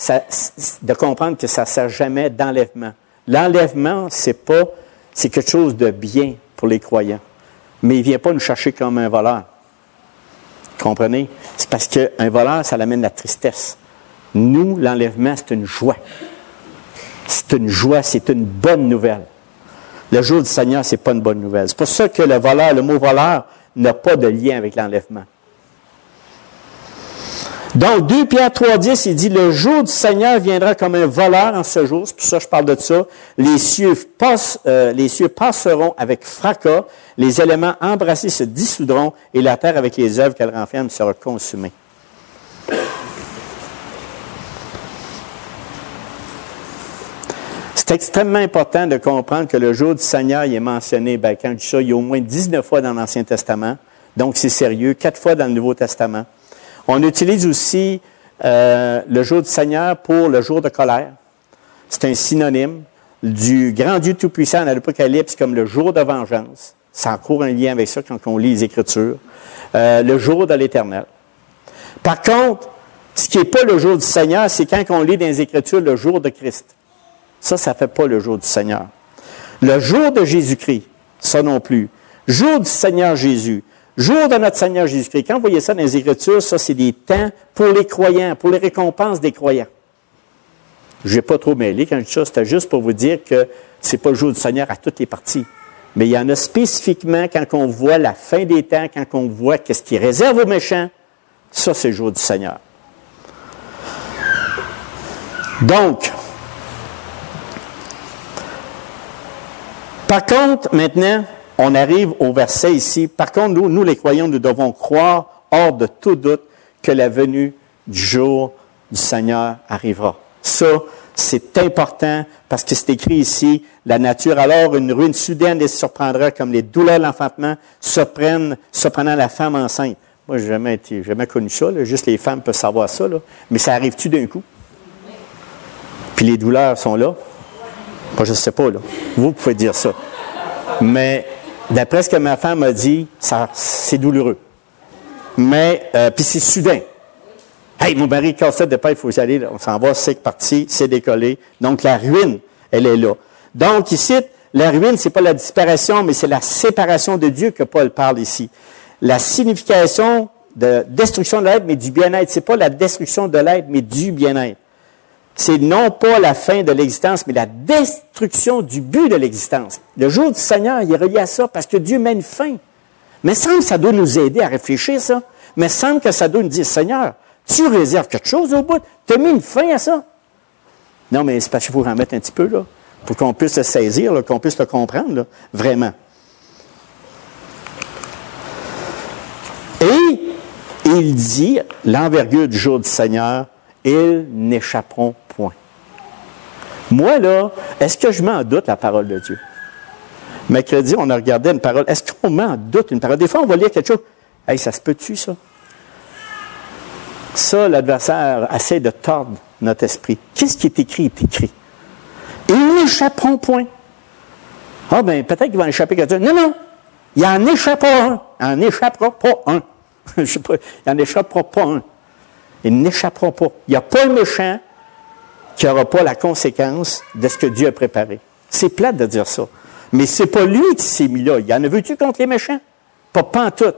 de comprendre que ça ne sert jamais d'enlèvement. L'enlèvement, c'est quelque chose de bien pour les croyants. Mais il ne vient pas nous chercher comme un voleur. Comprenez? C'est parce qu'un voleur, ça l'amène la tristesse. Nous, l'enlèvement, c'est une joie. C'est une joie, c'est une bonne nouvelle. Le jour du Seigneur, ce n'est pas une bonne nouvelle. C'est pour ça que le mot voleur, n'a pas de lien avec l'enlèvement. Donc, 2 Pierre 3,10, il dit, « Le jour du Seigneur viendra comme un voleur en ce jour. » C'est pour ça que je parle de ça. Les cieux passeront avec fracas, les éléments embrassés se dissoudront, et la terre avec les œuvres qu'elle renferme sera consumée. C'est extrêmement important de comprendre que le jour du Seigneur, il est mentionné, quand je dis ça, il y a au moins 19 fois dans l'Ancien Testament, donc c'est sérieux, 4 fois dans le Nouveau Testament. On utilise aussi le jour du Seigneur pour le jour de colère. C'est un synonyme du grand Dieu Tout-Puissant dans l'Apocalypse comme le jour de vengeance. Ça a encore un lien avec ça quand on lit les Écritures. Le jour de l'Éternel. Par contre, ce qui n'est pas le jour du Seigneur, c'est quand on lit dans les Écritures le jour de Christ. Ça ne fait pas le jour du Seigneur. Le jour de Jésus-Christ, ça non plus. Jour du Seigneur Jésus. Jour de notre Seigneur Jésus-Christ. Quand vous voyez ça dans les Écritures, ça, c'est des temps pour les croyants, pour les récompenses des croyants. Je n'ai pas trop mêlé quand je dis ça, c'était juste pour vous dire que ce n'est pas le jour du Seigneur à toutes les parties. Mais il y en a spécifiquement quand on voit la fin des temps, quand on voit qu'est-ce qui réserve aux méchants, ça, c'est le jour du Seigneur. Donc, par contre, maintenant, on arrive au verset ici. Par contre, nous les croyants, nous devons croire hors de tout doute que la venue du jour du Seigneur arrivera. Ça, c'est important parce que c'est écrit ici, la nature, alors une ruine soudaine les surprendra comme les douleurs de l'enfantement surprenant la femme enceinte. Moi, je n'ai jamais connu ça, là. Juste les femmes peuvent savoir ça, là. Mais ça arrive-tu d'un coup? Puis les douleurs sont là? Moi, je ne sais pas, là. Vous pouvez dire ça. Mais d'après ce que ma femme m'a dit, c'est douloureux. Mais, puis c'est soudain. Hey, mon mari casse ça de pas, il faut y aller, là. On s'en va, c'est parti, c'est décollé. Donc, la ruine, elle est là. Donc, ici, la ruine, c'est pas la disparition, mais c'est la séparation de Dieu que Paul parle ici. La signification de destruction de l'être, mais du bien-être. C'est pas la destruction de l'être, mais du bien-être. C'est non pas la fin de l'existence, mais la destruction du but de l'existence. Le jour du Seigneur, il est relié à ça parce que Dieu met une fin. Mais semble que ça doit nous aider à réfléchir, ça. Mais semble que ça doit nous dire, Seigneur, tu réserves quelque chose au bout. Tu as mis une fin à ça. Non, mais c'est parce qu'il faut en mettre un petit peu, là, pour qu'on puisse le saisir, là, qu'on puisse le comprendre, là, vraiment. Et il dit, l'envergure du jour du Seigneur, ils n'échapperont point. Moi, là, est-ce que je m'en doute la parole de Dieu? Mercredi, on a regardé une parole. Est-ce qu'on m'en doute une parole? Des fois, on va lire quelque chose. Hey, ça se peut-tu, ça? Ça, l'adversaire essaie de tordre notre esprit. Qu'est-ce qui est écrit? Il est écrit. Ils n'échapperont point. Ah, bien, peut-être qu'il va en échapper quelqu'un. Non, non. Il en échappera un. Il n'en échappera pas un. Je sais pas. Il n'en échappera pas un. Il n'échappera pas. Il n'y a pas un méchant qui n'aura pas la conséquence de ce que Dieu a préparé. C'est plate de dire ça. Mais c'est pas lui qui s'est mis là. Il y en a veux-tu contre les méchants? Pas pantoute.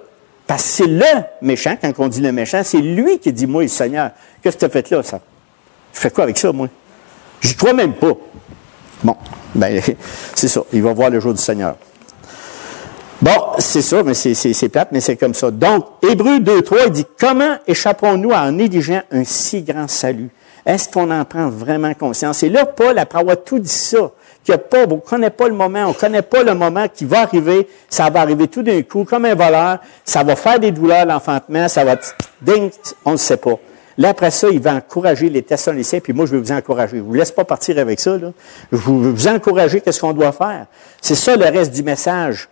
Parce que c'est le méchant, quand on dit le méchant, c'est lui qui dit, moi, le Seigneur, qu'est-ce que tu as fait là, ça? Je fais quoi avec ça, moi? J'y crois même pas. Bon, ben, c'est ça. Il va voir le jour du Seigneur. Bon, c'est ça, mais c'est plate, mais c'est comme ça. Donc, Hébreux 2.3, il dit, comment échapperons-nous en négligeant un si grand salut? Est-ce qu'on en prend vraiment conscience? Et là, Paul, après avoir tout dit ça, on ne connaît pas le moment, on ne connaît pas le moment qui va arriver, ça va arriver tout d'un coup, comme un voleur, ça va faire des douleurs, l'enfantement, ça va, ding, on ne sait pas. Là, après ça, il va encourager les Thessaloniciens, puis moi, je vais vous encourager. Je ne vous laisse pas partir avec ça, là. Je vais vous encourager, qu'est-ce qu'on doit faire. C'est ça le reste du message.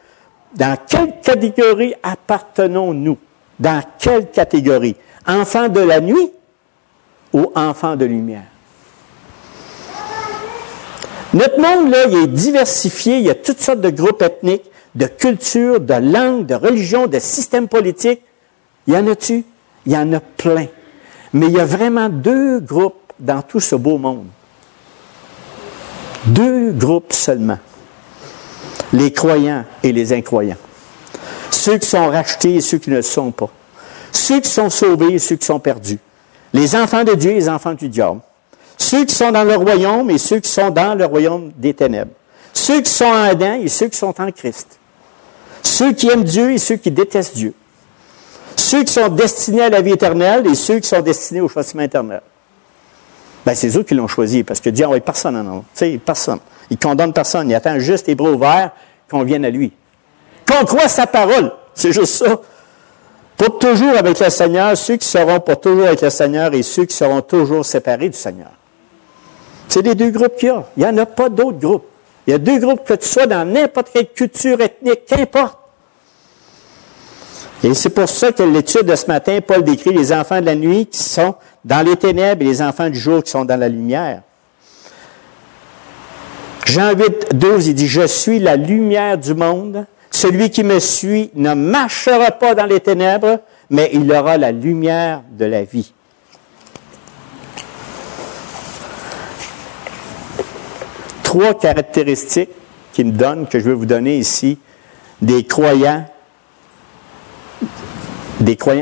Dans quelle catégorie appartenons-nous? Dans quelle catégorie? Enfants de la nuit ou enfants de lumière? Notre monde, là, il est diversifié, il y a toutes sortes de groupes ethniques, de cultures, de langues, de religions, de systèmes politiques. Il y en a-tu? Il y en a plein. Mais il y a vraiment deux groupes dans tout ce beau monde. Deux groupes seulement. Les croyants et les incroyants. Ceux qui sont rachetés et ceux qui ne le sont pas. Ceux qui sont sauvés et ceux qui sont perdus. Les enfants de Dieu et les enfants du diable. Ceux qui sont dans le royaume et ceux qui sont dans le royaume des ténèbres. Ceux qui sont en Adam et ceux qui sont en Christ. Ceux qui aiment Dieu et ceux qui détestent Dieu. Ceux qui sont destinés à la vie éternelle et ceux qui sont destinés au châtiment éternel. Bien, c'est eux qui l'ont choisi, parce que Dieu n'envoie personne en haut. Tu sais, personne. Il ne condamne personne. Il attend juste les bras ouverts qu'on vienne à lui. Qu'on croie sa parole. C'est juste ça. Pour toujours avec le Seigneur, ceux qui seront pour toujours avec le Seigneur et ceux qui seront toujours séparés du Seigneur. C'est les deux groupes qu'il y a. Il n'y en a pas d'autres groupes. Il y a deux groupes, que tu sois dans n'importe quelle culture ethnique, qu'importe. Et c'est pour ça que l'étude de ce matin, Paul décrit les enfants de la nuit qui sont dans les ténèbres et les enfants du jour qui sont dans la lumière. Jean 8, 12, il dit « Je suis la lumière du monde. Celui qui me suit ne marchera pas dans les ténèbres, mais il aura la lumière de la vie. » Trois caractéristiques qui me donnent, que je vais vous donner ici, des croyants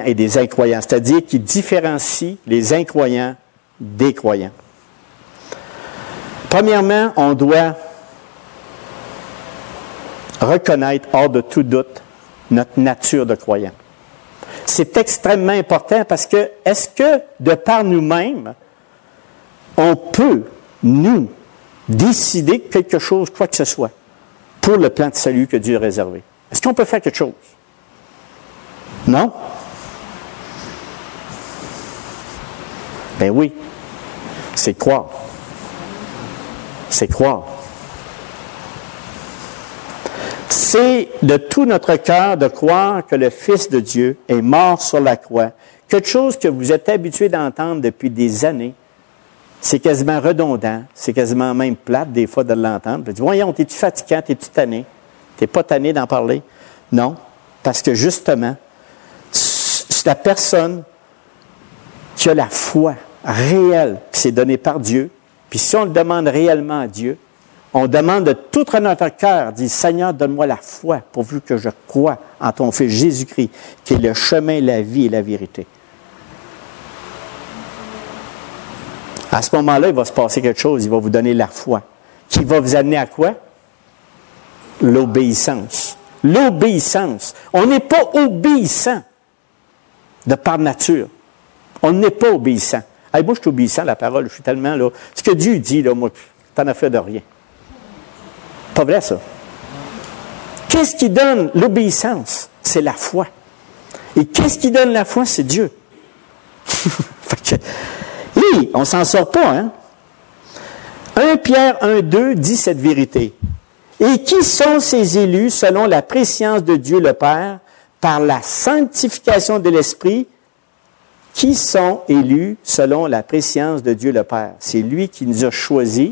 et des incroyants, c'est-à-dire qui différencient les incroyants des croyants. Premièrement, on doit reconnaître hors de tout doute notre nature de croyant. C'est extrêmement important parce que, est-ce que, de par nous-mêmes, on peut, nous, décider quelque chose, quoi que ce soit, pour le plan de salut que Dieu a réservé? Est-ce qu'on peut faire quelque chose? Non? Ben oui. C'est croire. C'est croire. C'est de tout notre cœur de croire que le Fils de Dieu est mort sur la croix. Quelque chose que vous êtes habitué d'entendre depuis des années. C'est quasiment redondant. C'est quasiment même plate, des fois, de l'entendre. Vous dites, voyons, t'es-tu fatiguant, t'es-tu tanné? T'es pas tanné d'en parler? Non. Parce que justement, c'est la personne qui a la foi réelle qui s'est donnée par Dieu. Puis si on le demande réellement à Dieu, on demande de tout notre cœur, dit, Seigneur, donne-moi la foi pourvu que je croie en ton Fils Jésus-Christ, qui est le chemin, la vie et la vérité. À ce moment-là, il va se passer quelque chose, il va vous donner la foi, qui va vous amener à quoi? L'obéissance. L'obéissance. On n'est pas obéissant de par nature. On n'est pas obéissant. Hey, moi, je suis obéissant à la parole. Je suis tellement là. Ce que Dieu dit, là, moi, t'en as fait de rien. Pas vrai, ça. Qu'est-ce qui donne l'obéissance? C'est la foi. Et qu'est-ce qui donne la foi? C'est Dieu. Et on ne s'en sort pas, hein? 1 Pierre 1,2 dit cette vérité. Et qui sont ces élus selon la préscience de Dieu le Père, par la sanctification de l'Esprit? Qui sont élus selon la préscience de Dieu le Père? C'est lui qui nous a choisis.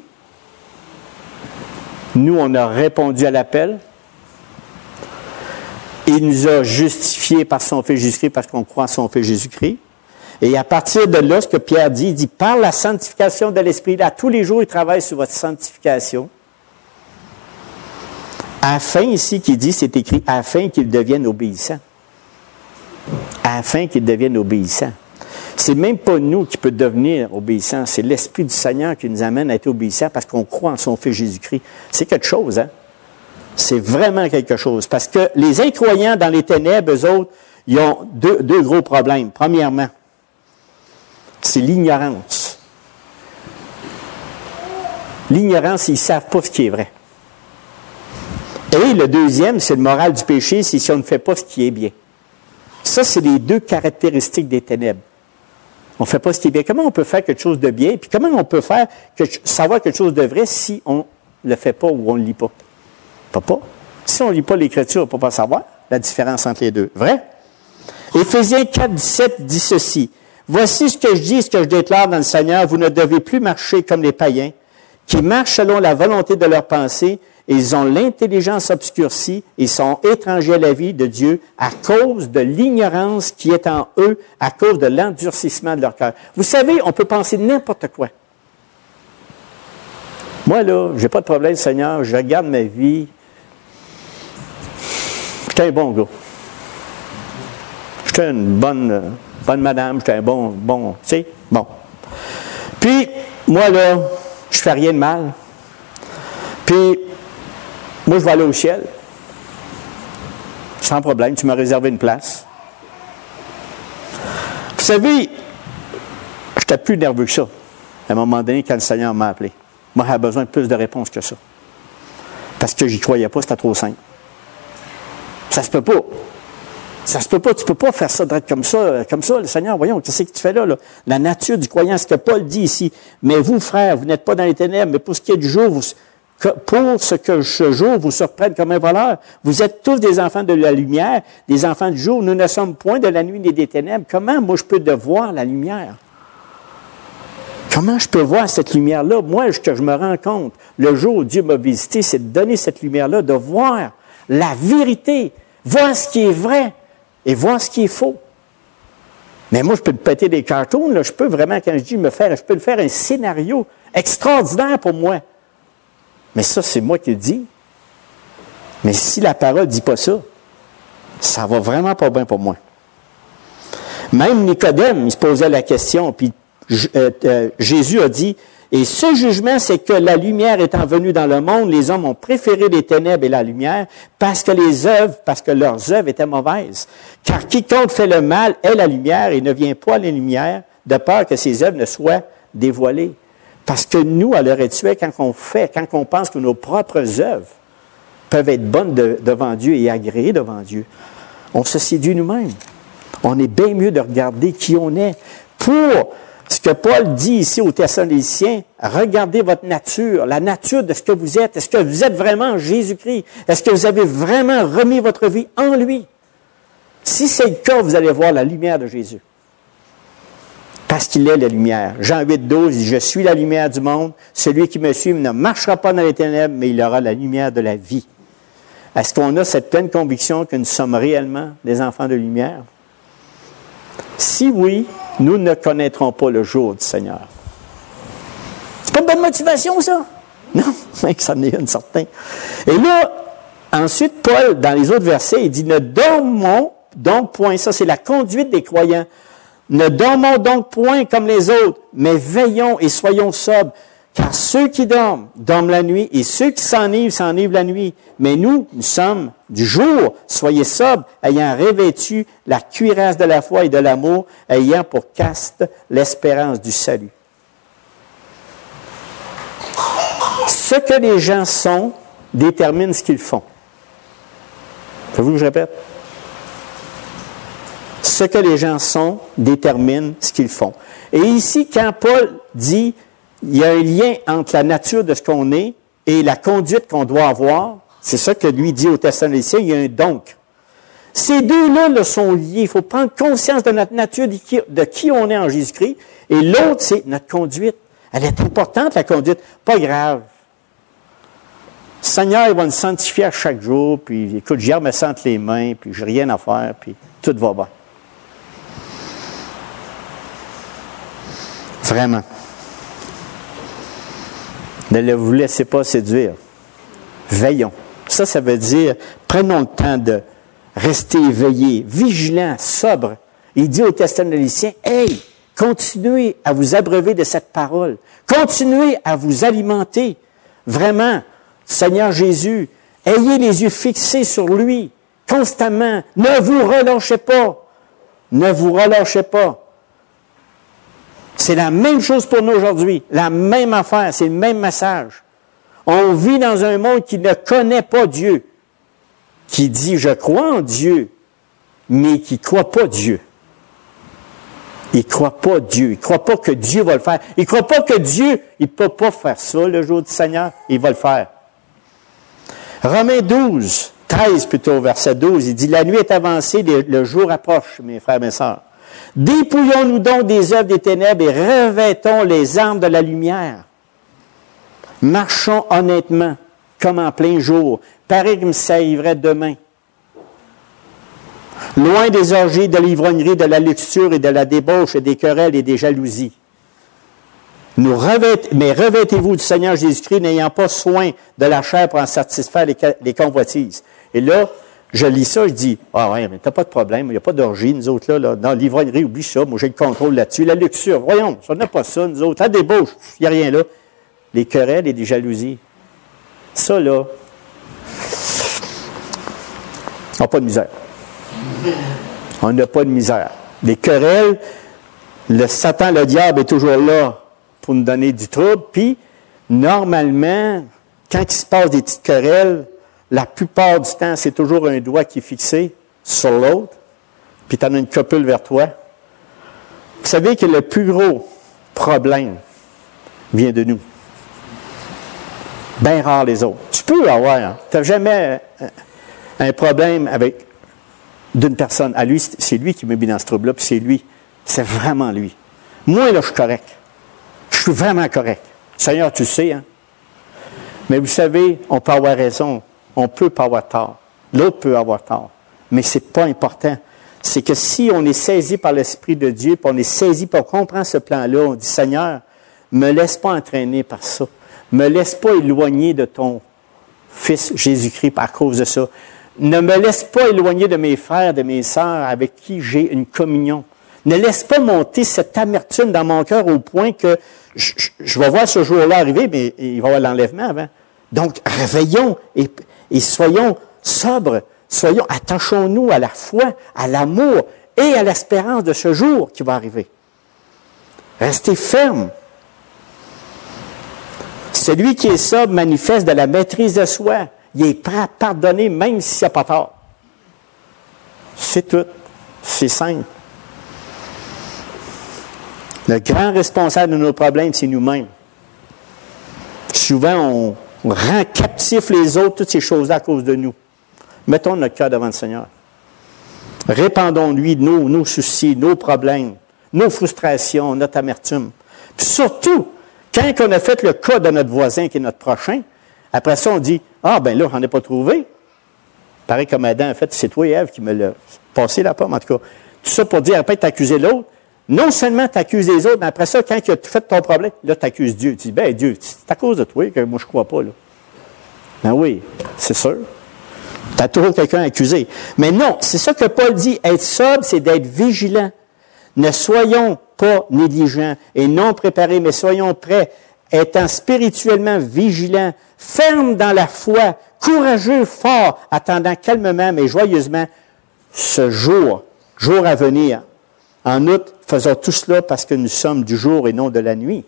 Nous, on a répondu à l'appel. Il nous a justifiés par son Fils Jésus-Christ parce qu'on croit en son Fils Jésus-Christ. Et à partir de là, ce que Pierre dit, il dit, par la sanctification de l'Esprit, là, tous les jours, il travaille sur votre sanctification. Afin, ici, qu'il dit, c'est écrit, afin qu'ils deviennent obéissants. Afin qu'ils deviennent obéissants. C'est même pas nous qui peut devenir obéissants, c'est l'Esprit du Seigneur qui nous amène à être obéissants parce qu'on croit en son Fils Jésus-Christ. C'est quelque chose, hein? C'est vraiment quelque chose. Parce que les incroyants dans les ténèbres, eux autres, ils ont deux gros problèmes. Premièrement, c'est l'ignorance. L'ignorance, ils ne savent pas ce qui est vrai. Et le deuxième, c'est le moral du péché, c'est si on ne fait pas ce qui est bien. Ça, c'est les deux caractéristiques des ténèbres. On ne fait pas ce qui est bien. Comment on peut faire quelque chose de bien? Puis comment on peut faire savoir quelque chose de vrai si on ne le fait pas ou on ne le lit pas? Pas. Si on ne lit pas l'Écriture, on ne peut pas savoir la différence entre les deux. Vrai? Éphésiens 4, 17 dit ceci. Voici ce que je dis, ce que je déclare dans le Seigneur. Vous ne devez plus marcher comme les païens, qui marchent selon la volonté de leurs pensées. Ils ont l'intelligence obscurcie. Ils sont étrangers à la vie de Dieu à cause de l'ignorance qui est en eux, à cause de l'endurcissement de leur cœur. Vous savez, on peut penser n'importe quoi. Moi, là, j'ai pas de problème, Seigneur. Je regarde ma vie. J'étais un bon gars. J'étais une bonne madame. J'étais un bon, tu sais, bon. Puis, moi, là, je fais rien de mal. Puis, moi, je vais aller au ciel. Sans problème, tu m'as réservé une place. Vous savez, j'étais plus nerveux que ça. À un moment donné, quand le Seigneur m'a appelé. Moi, j'avais besoin de plus de réponses que ça. Parce que j'y croyais pas, c'était trop simple. Ça se peut pas. Ça se peut pas. Tu peux pas faire ça d'être comme ça, le Seigneur. Voyons, qu'est-ce que tu fais là? La nature du croyant, ce que Paul dit ici. Mais vous, frères, vous n'êtes pas dans les ténèbres, mais pour ce qui est du jour, pour ce que ce jour vous surprenne comme un voleur. Vous êtes tous des enfants de la lumière, des enfants du jour. Nous ne sommes point de la nuit ni des ténèbres. Comment, moi, je peux voir la lumière? Comment je peux voir cette lumière-là? Moi, ce que je me rends compte, le jour où Dieu m'a visité, c'est de donner cette lumière-là, de voir la vérité, voir ce qui est vrai et voir ce qui est faux. Mais moi, je peux te péter des cartoons, là. Je peux vraiment, quand je dis je peux le faire un scénario extraordinaire pour moi. Mais ça, c'est moi qui le dis. Mais si la parole ne dit pas ça, ça va vraiment pas bien pour moi. Même Nicodème, il se posait la question, puis Jésus a dit, et ce jugement, c'est que la lumière étant venue dans le monde, les hommes ont préféré les ténèbres et la lumière parce que leurs œuvres étaient mauvaises. Car quiconque fait le mal est la lumière et ne vient pas à la lumière de peur que ses œuvres ne soient dévoilées. Parce que nous, à l'heure actuelle, quand on pense que nos propres œuvres peuvent être bonnes devant Dieu et agréées devant Dieu, on se séduit nous-mêmes. On est bien mieux de regarder qui on est. Pour ce que Paul dit ici aux Thessaloniciens, regardez votre nature, la nature de ce que vous êtes. Est-ce que vous êtes vraiment Jésus-Christ? Est-ce que vous avez vraiment remis votre vie en lui? Si c'est le cas, vous allez voir la lumière de Jésus. Parce qu'il est la lumière. Jean 8, 12 dit, « Je suis la lumière du monde. Celui qui me suit ne marchera pas dans les ténèbres, mais il aura la lumière de la vie. » Est-ce qu'on a cette pleine conviction que nous sommes réellement des enfants de lumière? Si oui, nous ne connaîtrons pas le jour du Seigneur. C'est pas une bonne motivation, ça? Non, mais ça en est une certaine. Et là, ensuite, Paul, dans les autres versets, il dit, « Ne dormons donc point. » Ça, c'est la conduite des croyants. « Ne dormons donc point comme les autres, mais veillons et soyons sobres. Car ceux qui dorment, dorment la nuit, et ceux qui s'enivrent la nuit. Mais nous sommes du jour. Soyez sobres, ayant revêtu la cuirasse de la foi et de l'amour, ayant pour casque l'espérance du salut. » Ce que les gens sont détermine ce qu'ils font. Voulez-vous que je répète? Ce que les gens sont détermine ce qu'ils font. Et ici, quand Paul dit il y a un lien entre la nature de ce qu'on est et la conduite qu'on doit avoir, c'est ça que lui dit aux Thessaloniciens, il y a un donc. Ces deux-là sont liés. Il faut prendre conscience de notre nature, de qui on est en Jésus-Christ. Et l'autre, c'est notre conduite. Elle est importante, la conduite. Pas grave. Le Seigneur, il va nous sanctifier à chaque jour, puis écoute, j'y me sens entre les mains, puis j'ai rien à faire, puis tout va bien. Vraiment. Ne vous laissez pas séduire. Veillons. Ça veut dire, prenons le temps de rester éveillés, vigilants, sobres. Il dit aux Thessaloniciens, « Hey, continuez à vous abreuver de cette parole. Continuez à vous alimenter. Vraiment, Seigneur Jésus, ayez les yeux fixés sur lui, constamment. Ne vous relâchez pas. Ne vous relâchez pas. » C'est la même chose pour nous aujourd'hui, la même affaire, c'est le même message. On vit dans un monde qui ne connaît pas Dieu, qui dit « je crois en Dieu », mais qui ne croit pas Dieu. Il ne croit pas Dieu. Il ne croit pas que Dieu va le faire. Il ne croit pas que Dieu, il ne peut pas faire ça le jour du Seigneur. Il va le faire. Romains 12, 13 plutôt, verset 12, il dit, « La nuit est avancée, le jour approche, mes frères et mes sœurs. Dépouillons-nous donc des œuvres des ténèbres et revêtons les armes de la lumière. Marchons honnêtement, comme en plein jour, pareil comme ça arriverait demain. Loin des orgies, de l'ivrognerie, de la luxure et de la débauche et des querelles et des jalousies. Mais revêtez-vous du Seigneur Jésus-Christ, n'ayant pas soin de la chair pour en satisfaire les convoitises. » Et là, je lis ça, je dis, « Ah ouais, mais t'as pas de problème, il n'y a pas d'orgie, nous autres, là, dans l'ivrognerie, oublie ça, moi j'ai le contrôle là-dessus. La luxure, voyons, ça n'a pas ça, nous autres. La débauche, il n'y a rien là. Les querelles et des jalousies. Ça, là, on n'a pas de misère. On n'a pas de misère. Les querelles, le Satan, le diable est toujours là pour nous donner du trouble. Puis, normalement, quand il se passe des petites querelles, la plupart du temps, c'est toujours un doigt qui est fixé sur l'autre, puis tu en as une copule vers toi. Vous savez que le plus gros problème vient de nous. Bien rare les autres. Tu peux avoir, hein? Tu n'as jamais un problème avec d'une personne. À lui, c'est lui qui m'a mis dans ce trouble-là, puis c'est lui. C'est vraiment lui. Moi, là, je suis correct. Je suis vraiment correct. Seigneur, tu le sais, hein? Mais vous savez, on peut avoir raison. On peut pas avoir tort. L'autre peut avoir tort. Mais ce n'est pas important. C'est que si on est saisi par l'Esprit de Dieu, puis on est saisi, puis on comprend ce plan-là, on dit, Seigneur, ne me laisse pas entraîner par ça. Ne me laisse pas éloigner de ton Fils Jésus-Christ à cause de ça. Ne me laisse pas éloigner de mes frères, de mes sœurs avec qui j'ai une communion. Ne laisse pas monter cette amertume dans mon cœur au point que je vais voir ce jour-là arriver, mais il va y avoir l'enlèvement avant. Donc, réveillons et soyons sobres, attachons-nous à la foi, à l'amour et à l'espérance de ce jour qui va arriver. Restez fermes. Celui qui est sobre manifeste de la maîtrise de soi. Il est prêt à pardonner même s'il n'a pas tort. C'est tout. C'est simple. Le grand responsable de nos problèmes, c'est nous-mêmes. Souvent, on rend captifs les autres, toutes ces choses-là à cause de nous. Mettons notre cœur devant le Seigneur. Répandons-lui nos soucis, nos problèmes, nos frustrations, notre amertume. Puis surtout, quand on a fait le cas de notre voisin qui est notre prochain, après ça, on dit, « Ah, ben là, j'en ai pas trouvé. » Pareil comme Adam a fait, c'est toi, Ève, qui me l'a passé la pomme, en tout cas. Tout ça pour dire, après, t'accuser l'autre. Non seulement t'accuses les autres, mais après ça, quand tu as fait ton problème, là, t'accuses Dieu. Tu dis, ben Dieu, c'est à cause de toi que moi, je ne crois pas, là. Ben oui, c'est sûr. Tu as toujours quelqu'un à accuser. Mais non, c'est ça que Paul dit. Être sobre, c'est d'être vigilant. Ne soyons pas négligents et non préparés, mais soyons prêts, étant spirituellement vigilants, fermes dans la foi, courageux, forts, attendant calmement mais joyeusement ce jour à venir. En outre, faisons tout cela parce que nous sommes du jour et non de la nuit.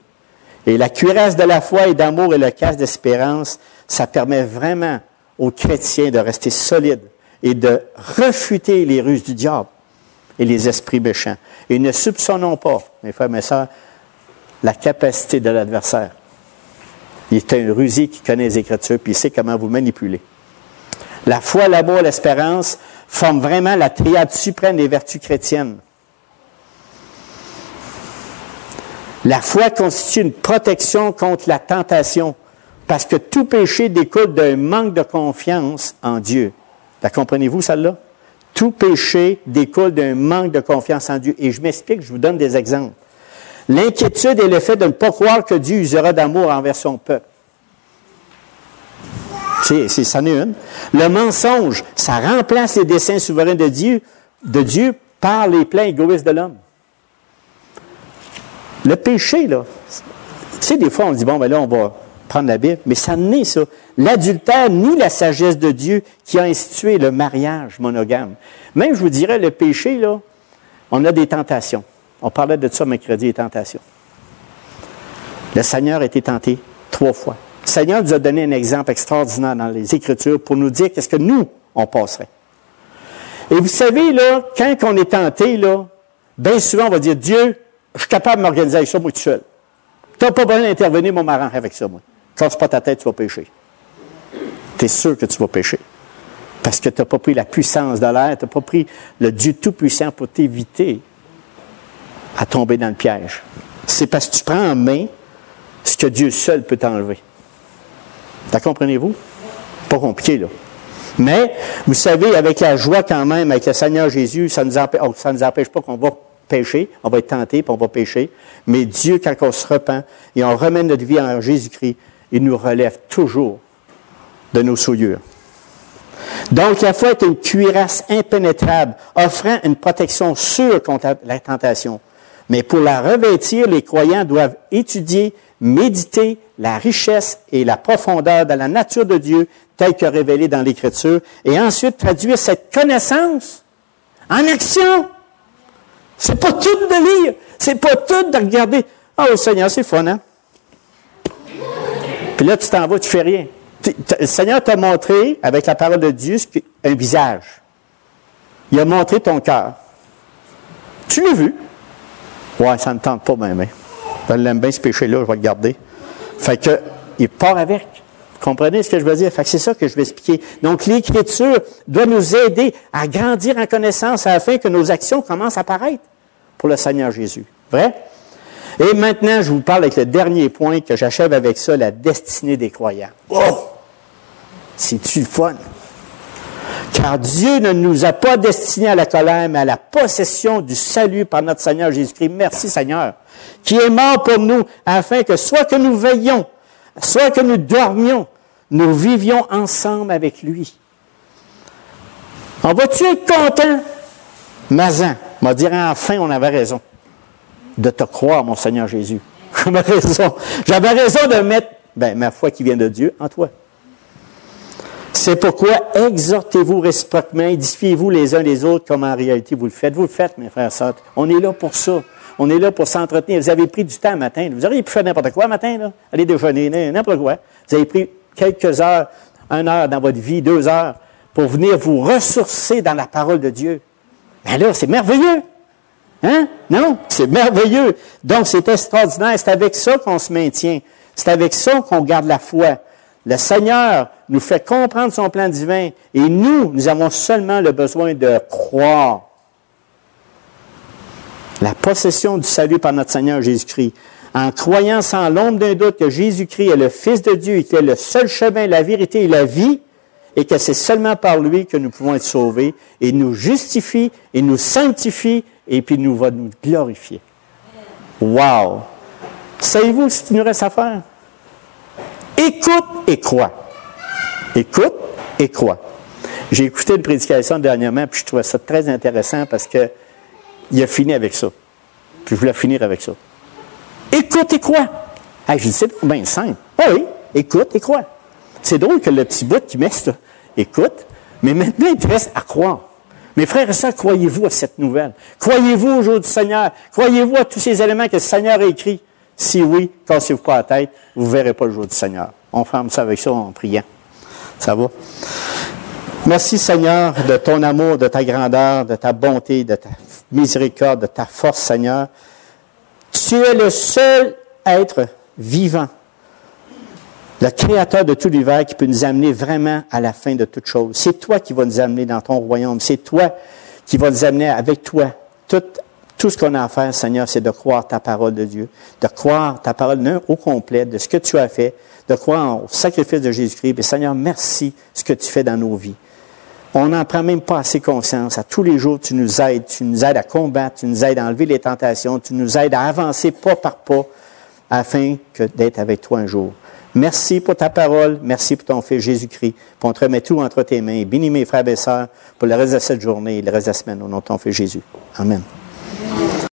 Et la cuirasse de la foi et d'amour et le casque d'espérance, ça permet vraiment aux chrétiens de rester solides et de refuter les ruses du diable et les esprits méchants. Et ne soupçonnons pas, mes frères et mes sœurs, la capacité de l'adversaire. Il est un rusé qui connaît les Écritures puis il sait comment vous manipuler. La foi, l'amour et l'espérance forment vraiment la triade suprême des vertus chrétiennes. La foi constitue une protection contre la tentation parce que tout péché découle d'un manque de confiance en Dieu. La comprenez-vous, celle-là? Tout péché découle d'un manque de confiance en Dieu. Et je m'explique, je vous donne des exemples. L'inquiétude est le fait de ne pas croire que Dieu usera d'amour envers son peuple. C'en est une. Le mensonge, ça remplace les desseins souverains de Dieu par les plans égoïstes de l'homme. Le péché, là, tu sais, des fois, on dit, bon, ben là, on va prendre la Bible, mais ça n'est ça. L'adultère ni la sagesse de Dieu qui a institué le mariage monogame. Même, je vous dirais, le péché, là, on a des tentations. On parlait de ça mercredi, les tentations. Le Seigneur a été tenté 3 fois. Le Seigneur nous a donné un exemple extraordinaire dans les Écritures pour nous dire qu'est-ce que nous, on passerait. Et vous savez, là, quand on est tenté, là, bien souvent, on va dire, Dieu, je suis capable de m'organiser avec ça, moi, tout seul. Tu n'as pas besoin d'intervenir, moi, m'arranger avec ça, moi. Casse pas ta tête, tu vas pécher. Tu es sûr que tu vas pécher. Parce que tu n'as pas pris la puissance de l'air, tu n'as pas pris le Dieu Tout-Puissant pour t'éviter à tomber dans le piège. C'est parce que tu prends en main ce que Dieu seul peut t'enlever. Ça comprenez-vous? Pas compliqué, là. Mais, vous savez, avec la joie quand même, avec le Seigneur Jésus, ça ne nous empêche pas qu'on va pécher, on va être tenté, puis on va pécher. Mais Dieu, quand on se repent et on remet notre vie en Jésus-Christ, il nous relève toujours de nos souillures. Donc, la foi est une cuirasse impénétrable, offrant une protection sûre contre la tentation. Mais pour la revêtir, les croyants doivent étudier, méditer la richesse et la profondeur de la nature de Dieu, telle que révélée dans l'Écriture, et ensuite traduire cette connaissance en action. C'est pas tout de lire, c'est pas tout de regarder. Ah, oh, Seigneur, c'est fun, hein? Puis là, tu t'en vas, tu fais rien. Le Seigneur t'a montré, avec la parole de Dieu, un visage. Il a montré ton cœur. Tu l'as vu. Ouais, ça ne me tente pas, même. Je l'aime bien, ce péché-là, je vais le garder. Fait que, il part avec. Vous comprenez ce que je veux dire? Fait que c'est ça que je vais expliquer. Donc, l'Écriture doit nous aider à grandir en connaissance afin que nos actions commencent à apparaître pour le Seigneur Jésus. Vrai? Et maintenant, je vous parle avec le dernier point que j'achève avec ça, la destinée des croyants. Oh! C'est-tu le fun? Car Dieu ne nous a pas destinés à la colère, mais à la possession du salut par notre Seigneur Jésus-Christ. Merci Seigneur, qui est mort pour nous, afin que soit que nous veillions, soit que nous dormions, nous vivions ensemble avec lui. On va-tu être content? Mazan, m'a dire enfin on avait raison de te croire, mon Seigneur Jésus. J'avais raison. J'avais raison de mettre ma foi qui vient de Dieu en toi. C'est pourquoi exhortez-vous réciproquement, édifiez-vous les uns les autres comme en réalité vous le faites. Vous le faites, mes frères et sœurs. On est là pour ça. On est là pour s'entretenir. Vous avez pris du temps le matin. Vous auriez pu faire n'importe quoi le matin, là. Aller déjeuner, n'importe quoi. Vous avez pris quelques heures, 1 heure dans votre vie, 2 heures, pour venir vous ressourcer dans la parole de Dieu. Mais là, c'est merveilleux. Hein? Non? C'est merveilleux. Donc, c'est extraordinaire. C'est avec ça qu'on se maintient. C'est avec ça qu'on garde la foi. Le Seigneur nous fait comprendre son plan divin et nous avons seulement le besoin de croire. La possession du salut par notre Seigneur Jésus-Christ. En croyant sans l'ombre d'un doute que Jésus-Christ est le Fils de Dieu et qu'il est le seul chemin, la vérité et la vie, et que c'est seulement par lui que nous pouvons être sauvés, et il nous justifie, il nous sanctifie, et puis il nous va nous glorifier. Wow! Savez-vous ce qu'il nous reste à faire? Écoute et crois. Écoute et crois. J'ai écouté une prédication dernièrement, puis je trouvais ça très intéressant parce qu'il a fini avec ça. Puis je voulais finir avec ça. Écoute et crois. Hey, je dis, c'est bien simple. Ah oui, écoute et crois. C'est drôle que le petit bout qui met ça, écoute, mais maintenant il te reste à croire. Mes frères et sœurs, croyez-vous à cette nouvelle? Croyez-vous au jour du Seigneur? Croyez-vous à tous ces éléments que le Seigneur a écrits? Si oui, cassez-vous pas la tête, vous ne verrez pas le jour du Seigneur. On ferme ça avec ça en priant. Ça va? Merci Seigneur de ton amour, de ta grandeur, de ta bonté, de ta miséricorde, de ta force Seigneur. Tu es le seul être vivant, le créateur de tout l'univers qui peut nous amener vraiment à la fin de toute chose. C'est toi qui vas nous amener dans ton royaume. C'est toi qui vas nous amener avec toi. Tout ce qu'on a à faire, Seigneur, c'est de croire ta parole de Dieu, de croire ta parole au complet, de ce que tu as fait, de croire au sacrifice de Jésus-Christ. Et Seigneur, merci ce que tu fais dans nos vies. On n'en prend même pas assez conscience. À tous les jours, tu nous aides à combattre, tu nous aides à enlever les tentations, tu nous aides à avancer pas par pas afin d'être avec toi un jour. Merci pour ta parole, merci pour ton Fils Jésus-Christ. Puis on te remet tout entre tes mains. Bénis mes frères et sœurs pour le reste de cette journée et le reste de la semaine au nom de ton Fils Jésus. Amen.